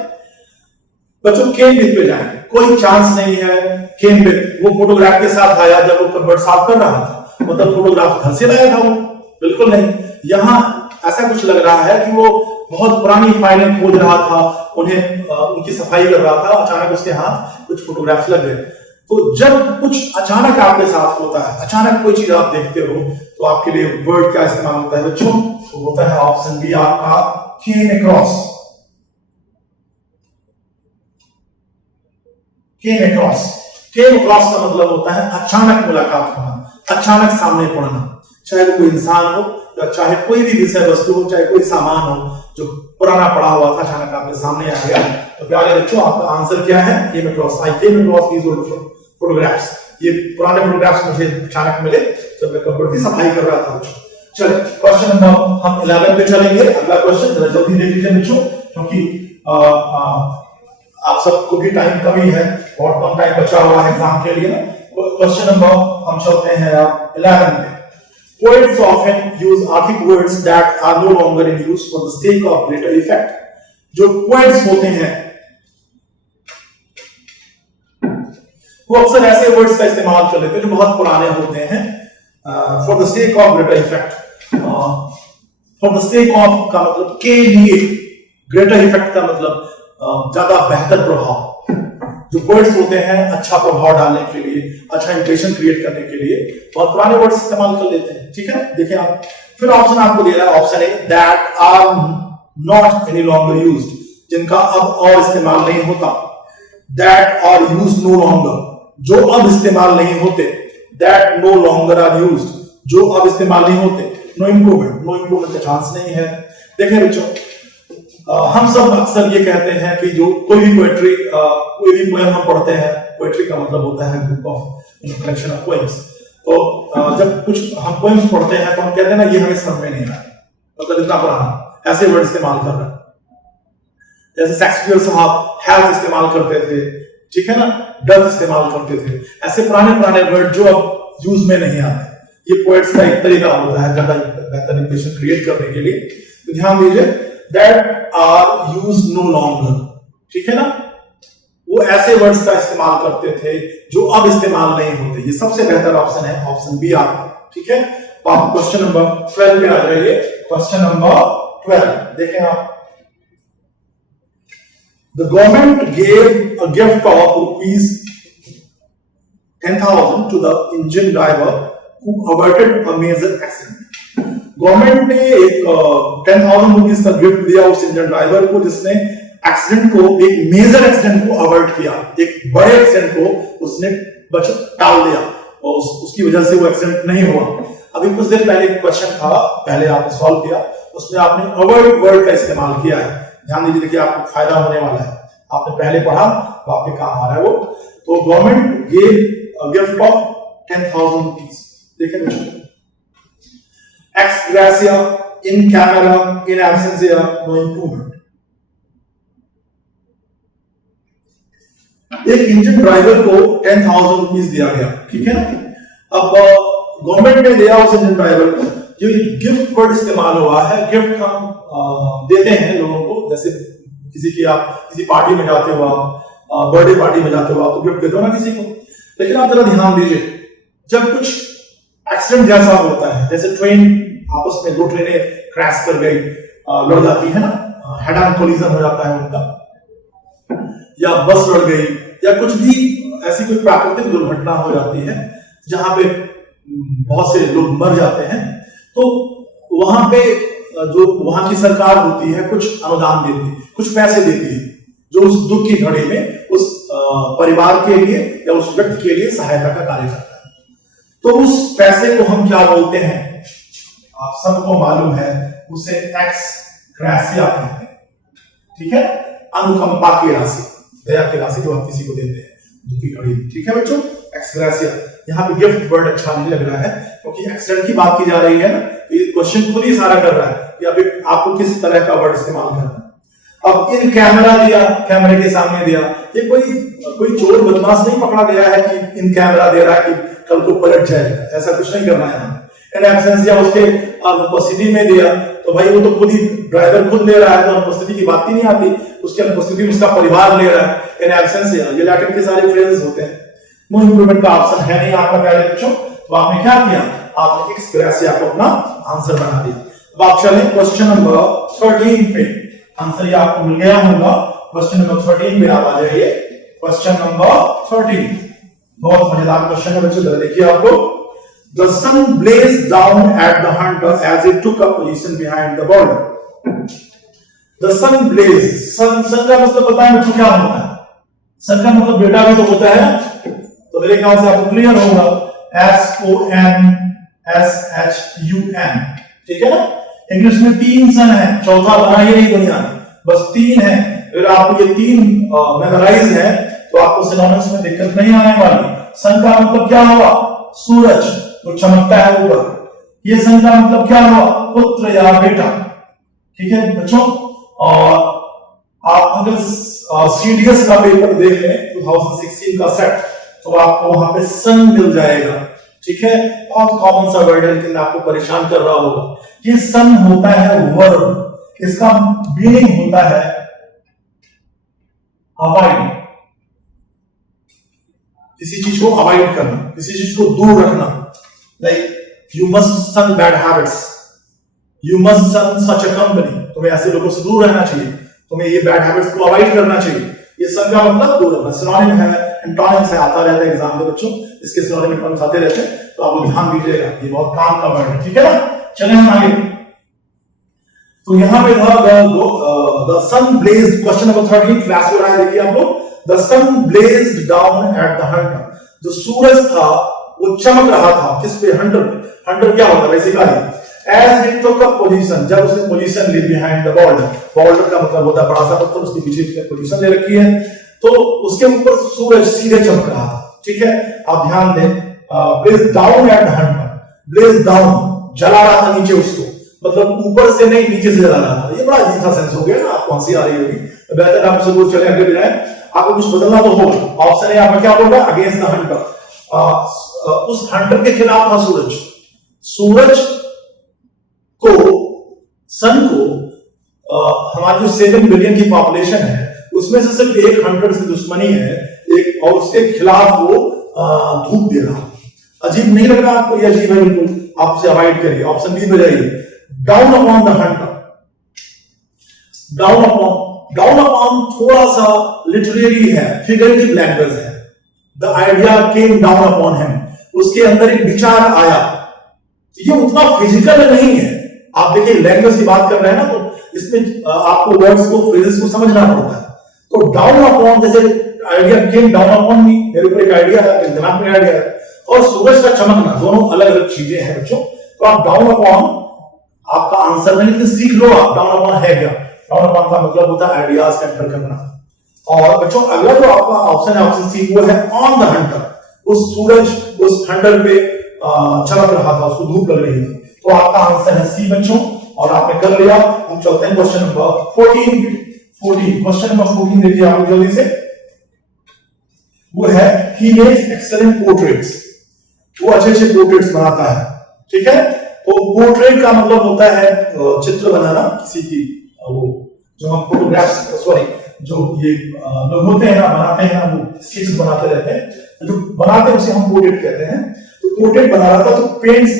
बच्चों। केम विद पे जाएंगे, कोई चांस नहीं है। केम विद, वो फोटोग्राफ के साथ आया जब वो कपबोर्ड साफ कर रहा था, मतलब फोटोग्राफ घर से लाया था वो, बिल्कुल नहीं। यहां ऐसा कुछ लग रहा है कि वो बहुत पुरानी फाइलें खोज रहा था, उन्हें उनकी सफाई कर रहा था, अचानक उसके हाथ कुछ फोटोग्राफ्स लग गए। तो जब कुछ अचानक आपके साथ होता है, अचानक कोई चीज आप देखते हो, तो आपके लिए वर्ड क्या इस्तेमाल होता है बच्चों? तो होता है ऑप्शन बी आपका came across. Came across. Came across का मतलब होता है अचानक मुलाकात होना, अचानक सामने पड़ना, चाहे वो कोई इंसान हो या चाहे कोई भी विषय वस्तु हो, चाहे कोई सामान हो जो पुराना पड़ा हुआ था अचानक आपके सामने आ गया। तो प्यारे बच्चों आपका आंसर क्या है? Came across. I came across these old photographs. ये पुराने फोटोग्राफ्स मुझे अचानक मिले जब मैं कंप्यूटर की सफाई कर रहा था। चलिए क्वेश्चन नंबर हम 11 पे चलेंगे। अगला क्वेश्चन जरा जल्दी देख लीजिए बच्चों, क्योंकि आप सबको भी टाइम कमी है, बहुत कम टाइम बचा हुआ है एग्जाम के लिए ना। क्वेश्चन नंबर हम चलते हैं 11 में। Poets often use archaic words that are no longer in use for the sake of greater effect. जो poets होते हैं वो अक्सर ऐसे वर्ड्स का इस्तेमाल कर लेते हैं जो बहुत पुराने होते हैं for the sake of greater effect. For the sake of का मतलब के लिए, greater effect का मतलब ज्यादा बेहतर प्रभाव। जो वर्ड्स होते हैं अच्छा प्रभाव डालने के लिए, अच्छा इंप्रेशन क्रिएट करने के लिए बहुत पुराने वर्ड्स इस्तेमाल कर लेते हैं। ठीक है, देखिए आप फिर ऑप्शन आपको दे रहा है, option A that are not any longer used, जिनका अब और इस्तेमाल नहीं होता। That are used no longer, जो अब इस्तेमाल नहीं होते। That no longer are used, जो अब इस्तेमाल नहीं होते। नो इम्प्रूवमेंट, नो इम्प्रूवमेंट का चांस नहीं है। देखिए बच्चों हम सब अक्सर ये कहते हैं कि जो कोई भी पोएट्री, कोई भी पोएम हम पढ़ते हैं, पोएट्री का मतलब होता है group of collection of poems. तो जब कुछ हम पोएम्स पढ़ते हैं तो हम कहते हैं ना ये हमें समझ में नहीं आया, मतलब इतना पुराना, ऐसे वर्ड इस्तेमाल कर रहे हैं। जैसे शेक्सपियर साहब हेल्थ इस्तेमाल करते थे, ठीक है ना, डेथ इस्तेमाल करते थे। ऐसे पुराने पुराने वर्ड जो अब यूज में नहीं आते, ये पोएट्स का एक तरीका होता है ज्यादा बेहतर इंप्रेशन क्रिएट करने के लिए। तो ध्यान दीजिए, that are used no longer, ठीक है ना, वो ऐसे वर्ड्स का इस्तेमाल करते थे जो अब इस्तेमाल नहीं होते। ये सबसे बेहतर ऑप्शन है, ऑप्शन बी आपका। ठीक है, तो आप क्वेश्चन नंबर 12 पे आ जाइए। क्वेश्चन नंबर 12 देखें आप। The government gave a gift of rupees 10,000 to the engine driver who averted a major accident. Government ने एक 10,000 रुपीज का गिफ्ट दिया उस इंजन ड्राइवर को जिसने एक्सीडेंट को, एक मेजर एक्सीडेंट को अवॉइड किया, एक बड़े एक्सीडेंट को उसने टाल दिया और उसकी वजह से वो एक्सीडेंट नहीं हुआ। अभी कुछ देर पहले क्वेश्चन था, पहले आपने सॉल्व किया, उसमें आपने अवॉइड वर्ड का इस्तेमाल किया है। ध्यान दीजिए, देखिए आपको फायदा होने वाला है, आपने पहले पढ़ा तो आपके काम आ रहा है वो। तो government gave a gift of 10,000 rupees. देखिए ex gratia, in camera, in absentia, no improvement. एक इंजन ड्राइवर को 10,000 रुपीज दिया गया, ठीक है ना। अब गवर्नमेंट ने दिया उस इंजन ड्राइवर को, जो गिफ्ट वर्ड इस्तेमाल हुआ है। गिफ्ट हम देते हैं लोगों को, जैसे किसी की आप किसी पार्टी में जाते हो, आप बर्थडे पार्टी में जाते हो, आप तो गिफ्ट देते हो ना किसी को। लेकिन आप जरा ध्यान दीजिए, जब कुछ एक्सीडेंट जैसा होता है, जैसे ट्रेन आपस में, दो ट्रेनें क्रैश कर गई, लड़ जाती है ना, हेड ऑन कोलिजन हो जाता है उनका, या बस लड़ गई, या कुछ भी ऐसी कोई प्राकृतिक दुर्घटना हो जाती है जहां पे बहुत से लोग मर जाते हैं, तो वहां पे जो वहां की सरकार होती है कुछ अनुदान देती है, कुछ पैसे देती है, जो उस दुख की घड़ी में उस परिवार के लिए या उस व्यक्ति के लिए सहायता का कार्य करता है। तो उस पैसे को हम क्या बोलते हैं, आप सबको मालूम है, उसे एक्स ग्रेसिया कहते हैं। ठीक है, अनुकंपा की राशि, दया की राशि जो हम किसी को देते हैं दुख की घड़ी। ठीक है बच्चों, एक्स ग्रेसिया। यहाँ पे गिफ्ट वर्ड अच्छा नहीं लग रहा है क्योंकि एक्सीडेंट की बात की जा रही है ना, तो ये क्वेश्चन खुद ही इशारा कर रहा है कि अभी आपको किस तरह का वर्ड इस्तेमाल करना है। अब इन कैमरा दिया, कैमरे के सामने दिया, ये कोई चोर बदमाश नहीं पकड़ा गया है कि इन कैमरा दे रहा है कि कल को पलट जाएगा, ऐसा कुछ नहीं करना है। इन एब्सेंस या उसके अनुपस्थिति में दिया, तो भाई वो तो खुद ही ड्राइवर खुद ले रहा है, तो अनुपस्थिति की बात ही नहीं आती, उसकी अनुपस्थिति में उसका परिवार ले रहा है। इन एब्सेंस या ये लैटिन के सारे फ्रेजेस होते हैं। नो इंप्रूवमेंट का ऑप्शन है नहीं आपका प्यारे बच्चों, तो आपने क्या किया, आपने एक्स ग्रेसिया को अपना आंसर बना दिया। अब आप चलें क्वेश्चन नंबर 13 पे, आंसर ये आपको मिल गया होगा। क्वेश्चन नंबर 13 पे आप आ जाइए। क्वेश्चन नंबर 13 बहुत मजेदार क्वेश्चन है बच्चों, जरा देखिए आपको। The sun blazed down at the hunter as it took up position behind the border. The sun blazed, sun का मतलब पता है बच्चों क्या होता है? सन का मतलब बेटा भी तो होता है, तो मेरे ख्याल से आपको क्लियर होगा, SONSHUN, ठीक है ना। इंग्लिश में 3 सन है, चौथा बनाइए नहीं दुनिया में, बस 3 है। अगर आपको ये 3 मेमोराइज है तो आपको सिनोनिम्स में दिक्कत नहीं आने वाली। सन का मतलब क्या हुआ? सूरज जो चमकता है ऊपर। ये सन का मतलब क्या हुआ? पुत्र या बेटा, ठीक है बच्चों। और आप अगर सीडीएस का पेपर देख लें 2016 का सेट, तो आपको वहां पे सन मिल जाएगा, ठीक है। बहुत कॉमन सा वर्ड है लेकिन आपको परेशान कर रहा होगा। ये सन होता है वर्ब, इसका मीनिंग होता है अवॉइड, किसी चीज को अवॉइड करना, किसी चीज को दूर रखना। Like you must shun bad habits, you must shun such a company, तुम्हें ऐसे लोगों से दूर रहना चाहिए, तुम्हें ये बैड हैबिट्स को अवॉइड करना चाहिए। ये सन का मतलब दूर रखना। सिनोनिम है, एंटोनिम्स है, आता रहता है एग्जाम में बच्चों, इसके सिनोनिम एंटोनिम्स आते रहते हैं, तो आप लोग ध्यान दीजिएगा, ये बहुत काम का वर्ड है, ठीक है ना। चलें हम आगे। तो यहां पे था the sun blazed, question number 13 class में रहा है, देखिए आप लोग। The sun blazed down at the hunter, जो सूरज था वो चमक रहा था किस पे? हंटर पे। हंटर क्या होता है basically? As it took up position, जब उसने पोजीशन ली बिहाइंड द बॉर्डर। बॉर्डर का मतलब होता है बड़ा सा पत्थर, उसके पीछे उसने पोजीशन ले रखी है, तो उसके ऊपर सूरज सीधे चमक रहा था, ठीक है। आप ध्यान दें, blaze down at the hunter, blaze down जला रहा था नीचे उसको, मतलब ऊपर से नहीं नीचे से जला रहा था। ये बड़ा अजीब सा सेंस हो गया ना, आपको हंसी आ रही होगी, बेहतर आप जरूर चले आगे भी जाए, आपको कुछ बदलना तो होगा। ऑप्शन ए आपका क्या होगा? अगेंस्ट द हंटर, उस हंटर के खिलाफ था सूरज। सूरज को, सन को, हमारी जो 7 बिलियन की पॉपुलेशन है उसमें से सिर्फ एक हंटर से दुश्मनी है, एक, और उसके खिलाफ वो धूप दे रहा। अजीब नहीं लग रहा आपको? ये अजीब है बिल्कुल, आपसे अवॉइड करिए। ऑप्शन बी में जाइए, down upon the Hunter. Down upon थोड़ा सा लिटरेरी है, फिगरेटिव लैंग्वेज है। The idea came down upon him, उसके अंदर एक विचार आया। ये उतना फिजिकल नहीं है। आप देखिए लैंग्वेज की बात कर रहे हैं ना, तो इसमें आपको वर्ड्स को, फ्रेजेस को समझना पड़ता है। तो डाउन अपॉन, जैसे आइडिया केम डाउन अपॉन मी, मेरे ऊपर एक आइडिया है, मेरे दिमाग में आइडिया है, और सूरज का चमकना, दोनों अलग अलग चीजें हैं बच्चों। तो आप डाउन अपॉन आपका आंसर नहीं, लेकिन सीख लो आप डाउन अपॉन है क्या। डाउन अपॉन का मतलब होता है आइडियाज का एंटर करना। और बच्चों अगला जो आपका ऑप्शन है, ऑप्शन सी, वो है ऑन द हंटर। उस सूरज उस हंटर पे चमक रहा था, उसको धूप लग रही थी, तो आपका आंसर है सी बच्चों, और आपने कर लिया। हम चलते हैं क्वेश्चन नंबर 14। क्वेश्चन नंबर 14 देखिए आप जल्दी से, वो है ही मेक्स एक्सीलेंट पोर्ट्रेट्स, वो अच्छे अच्छे पोर्ट्रेट्स बनाता है, ठीक है। तो पोर्ट्रेट का मतलब होता है चित्र बनाना किसी की, वो जो हम फोटोग्राफ्स, सॉरी, जो ये लोग होते हैं ना, बनाते हैं ना, वो स्केचेस बनाते रहते हैं, तो जो बनाते हैं उसे हम पोर्ट्रेट कहते हैं। तो पोर्ट्रेट बना रहा था, तो पेंट्स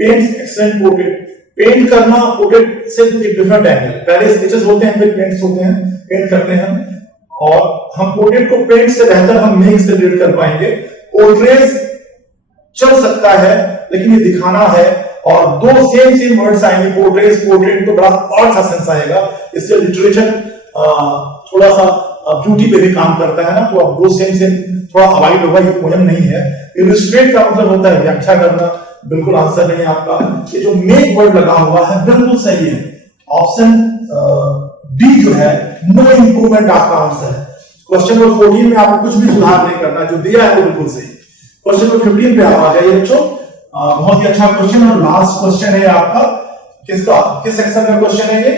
एक्सीलेंट पोर्ट्रेट। पेंट करना पोर्ट्रेट से एक डिफरेंट एंगल, पहले स्केचेस होते हैं फिर पेंट्स होते हैं, पेंट करते हैं, और हम पोर्ट्रेट को पेंट से बेहतर हम मेक से रिलेट कर पाएंगे। पोर्ट्रेट चल सकता है लेकिन ये दिखाना है, और दो सेम वर्ड्स आएंगे, पोर्ट्रेट तो बड़ा और सा सेंस आएगा। इससे लिटरेचर थोड़ा सा ब्यूटी पे भी काम करता है ना, तो अब दो सेम थोड़ा अवॉइड होगा, ये पोएम नहीं है। इलस्ट्रेट का मतलब होता है व्याख्या करना, बिल्कुल आंसर नहीं आपका। ये जो मेक वर्ड लगा हुआ है बिल्कुल सही है, ऑप्शन डी जो है, नो इंप्रूवमेंट आपका आंसर है। क्वेश्चन नंबर 14 में आपको कुछ भी सुधार नहीं करना, जो दिया है वो बिल्कुल सही। क्वेश्चन नंबर 15 पे आप आ जाइए बच्चों, बहुत ही अच्छा क्वेश्चन, और लास्ट क्वेश्चन है आपका, किसका, किस सेक्शन का क्वेश्चन है ये?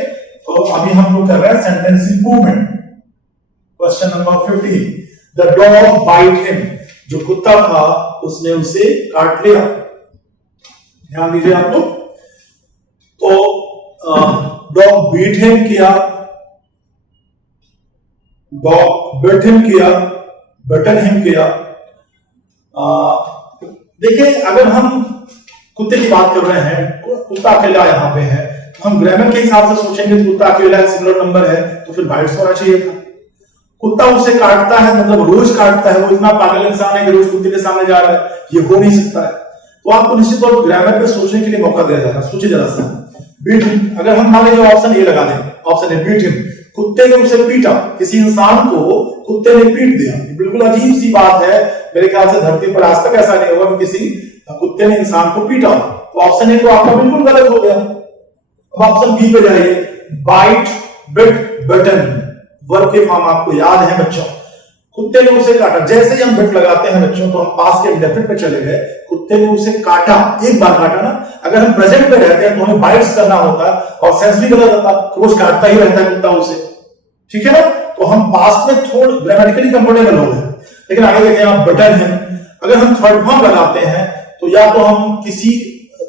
तो अभी हम लोग कर रहे हैं sentence improvement. Question number 15, the dog bite him, जो कुत्ता था उसने उसे काट लिया। ध्यान दीजिए आप लोग, तो डॉग बीट हिम किया, डॉग बिट हिम किया, बटन हिम किया। देखिए अगर हम कुत्ते की बात कर रहे हैं, कुत्ता अकेला यहाँ पे है, तो हम ग्रामर के हिसाब से सोचेंगे तो कुत्ता अकेला है, सिंगुलर नंबर है, तो फिर बाइट्स होना चाहिए था। कुत्ता उसे काटता है, मतलब रोज काटता है, वो इतना पागल इंसान है कि रोज कुत्ते के सामने जा रहा है, ये हो नहीं सकता है। तो आपको निश्चित तौर पर ग्रामर पे सोचने के लिए मौका दिया जाएगा। सोचिए जरा सा, बीट हिम, अगर हम मान लीजिए ऑप्शन ए लगा दें, ऑप्शन ए बीट हिम, कुत्ते ने उसे पीटा, किसी इंसान को कुत्ते ने पीट दिया। बिल्कुल अजीब सी बात है, मेरे ख्याल से धरती पर आज तक ऐसा नहीं हुआ कि किसी कुत्ते ने इंसान को पीटा। तो ऑप्शन ए तो आपका बिल्कुल गलत हो गया। अब ऑप्शन बी पे जाइए, बाइट, बिट, बटन, वर्ब के फॉर्म आपको याद है बच्चों। कुत्ते ने उसे काटा, जैसे ही हम बिट लगाते हैं बच्चों तो हम पास के इंडेफिनिट पे चले गए। कुत्ते ने उसे काटा, एक बार काटा ना। अगर हम प्रेजेंट में रहते हैं तो हमें बाइट्स करना होता है और सेंस भी गलत होता है, रोज काटता ही रहता है कुत्ता उसे, ठीक है ना। तो हम पास्ट में थोड़ा ग्रामेटिकली कंफर्टेबल हो गए। लेकिन आगे देखें आप, बटन है। अगर हम थर्ड फॉर्म लगाते हैं तो या तो हम किसी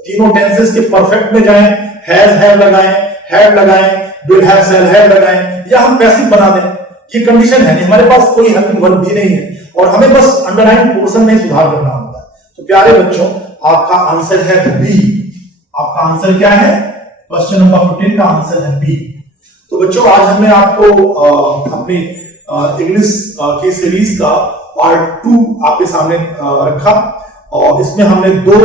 तीनों टेंसेस के परफेक्ट में जाएं, हैज हैव लगाएं, हैड लगाएं, विल हैव शैल हैव लगाएं, या हम पैसिव बना दें। ये कंडीशन है नहीं, हमारे पास कोई हेल्पिंग वर्ब भी नहीं है और हमें बस अंडरलाइन पोर्शन में सुधार करना होता है। तो प्यारे बच्चों, आपका आंसर है बी। आपका आंसर क्या है? क्वेश्चन नंबर 15 का आंसर है बी। तो बच्चों, आज हमने आपको अपनी इंग्लिश की सीरीज का पार्ट 2 आपके सामने रखा और इसमें हमने 2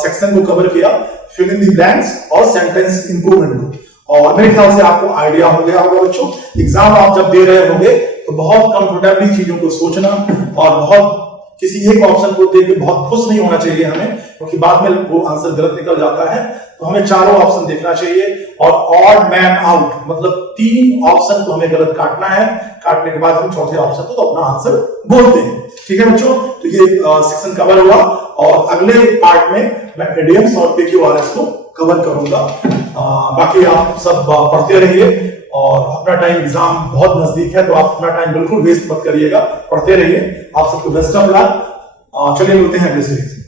सेक्शन को कवर किया, फिल इन द ब्लैंक्स और सेंटेंस इंप्रूवमेंट को। और मेरे ख्याल से आपको आइडिया हो गया होगा बच्चों, एग्जाम आप जब दे रहे होंगे तो बहुत कंफर्टेबली चीजों को सोचना और बहुत किसी एक ऑप्शन को देख के बहुत खुश नहीं होना चाहिए हमें, क्योंकि बाद में वो आंसर गलत निकल जाता है। तो हमें चारों ऑप्शन देखना चाहिए और ऑड मैन आउट, मतलब 3 ऑप्शन को हमें गलत काटना है। काटने के बाद हम चौथे ऑप्शन को तो अपना आंसर बोलते हैं, ठीक है बच्चों। तो ये सेक्शन कवर हुआ और अगले पार्ट में मैं इडियम्स और PQRS को कवर करूंगा। बाकी आप सब पढ़ते रहिए और अपना टाइम, एग्जाम बहुत नजदीक है तो आप अपना टाइम बिल्कुल वेस्ट मत करिएगा, पढ़ते रहिए। आप सबको बेस्ट ऑफ लक। चलिए मिलते हैं अगले सीरीज।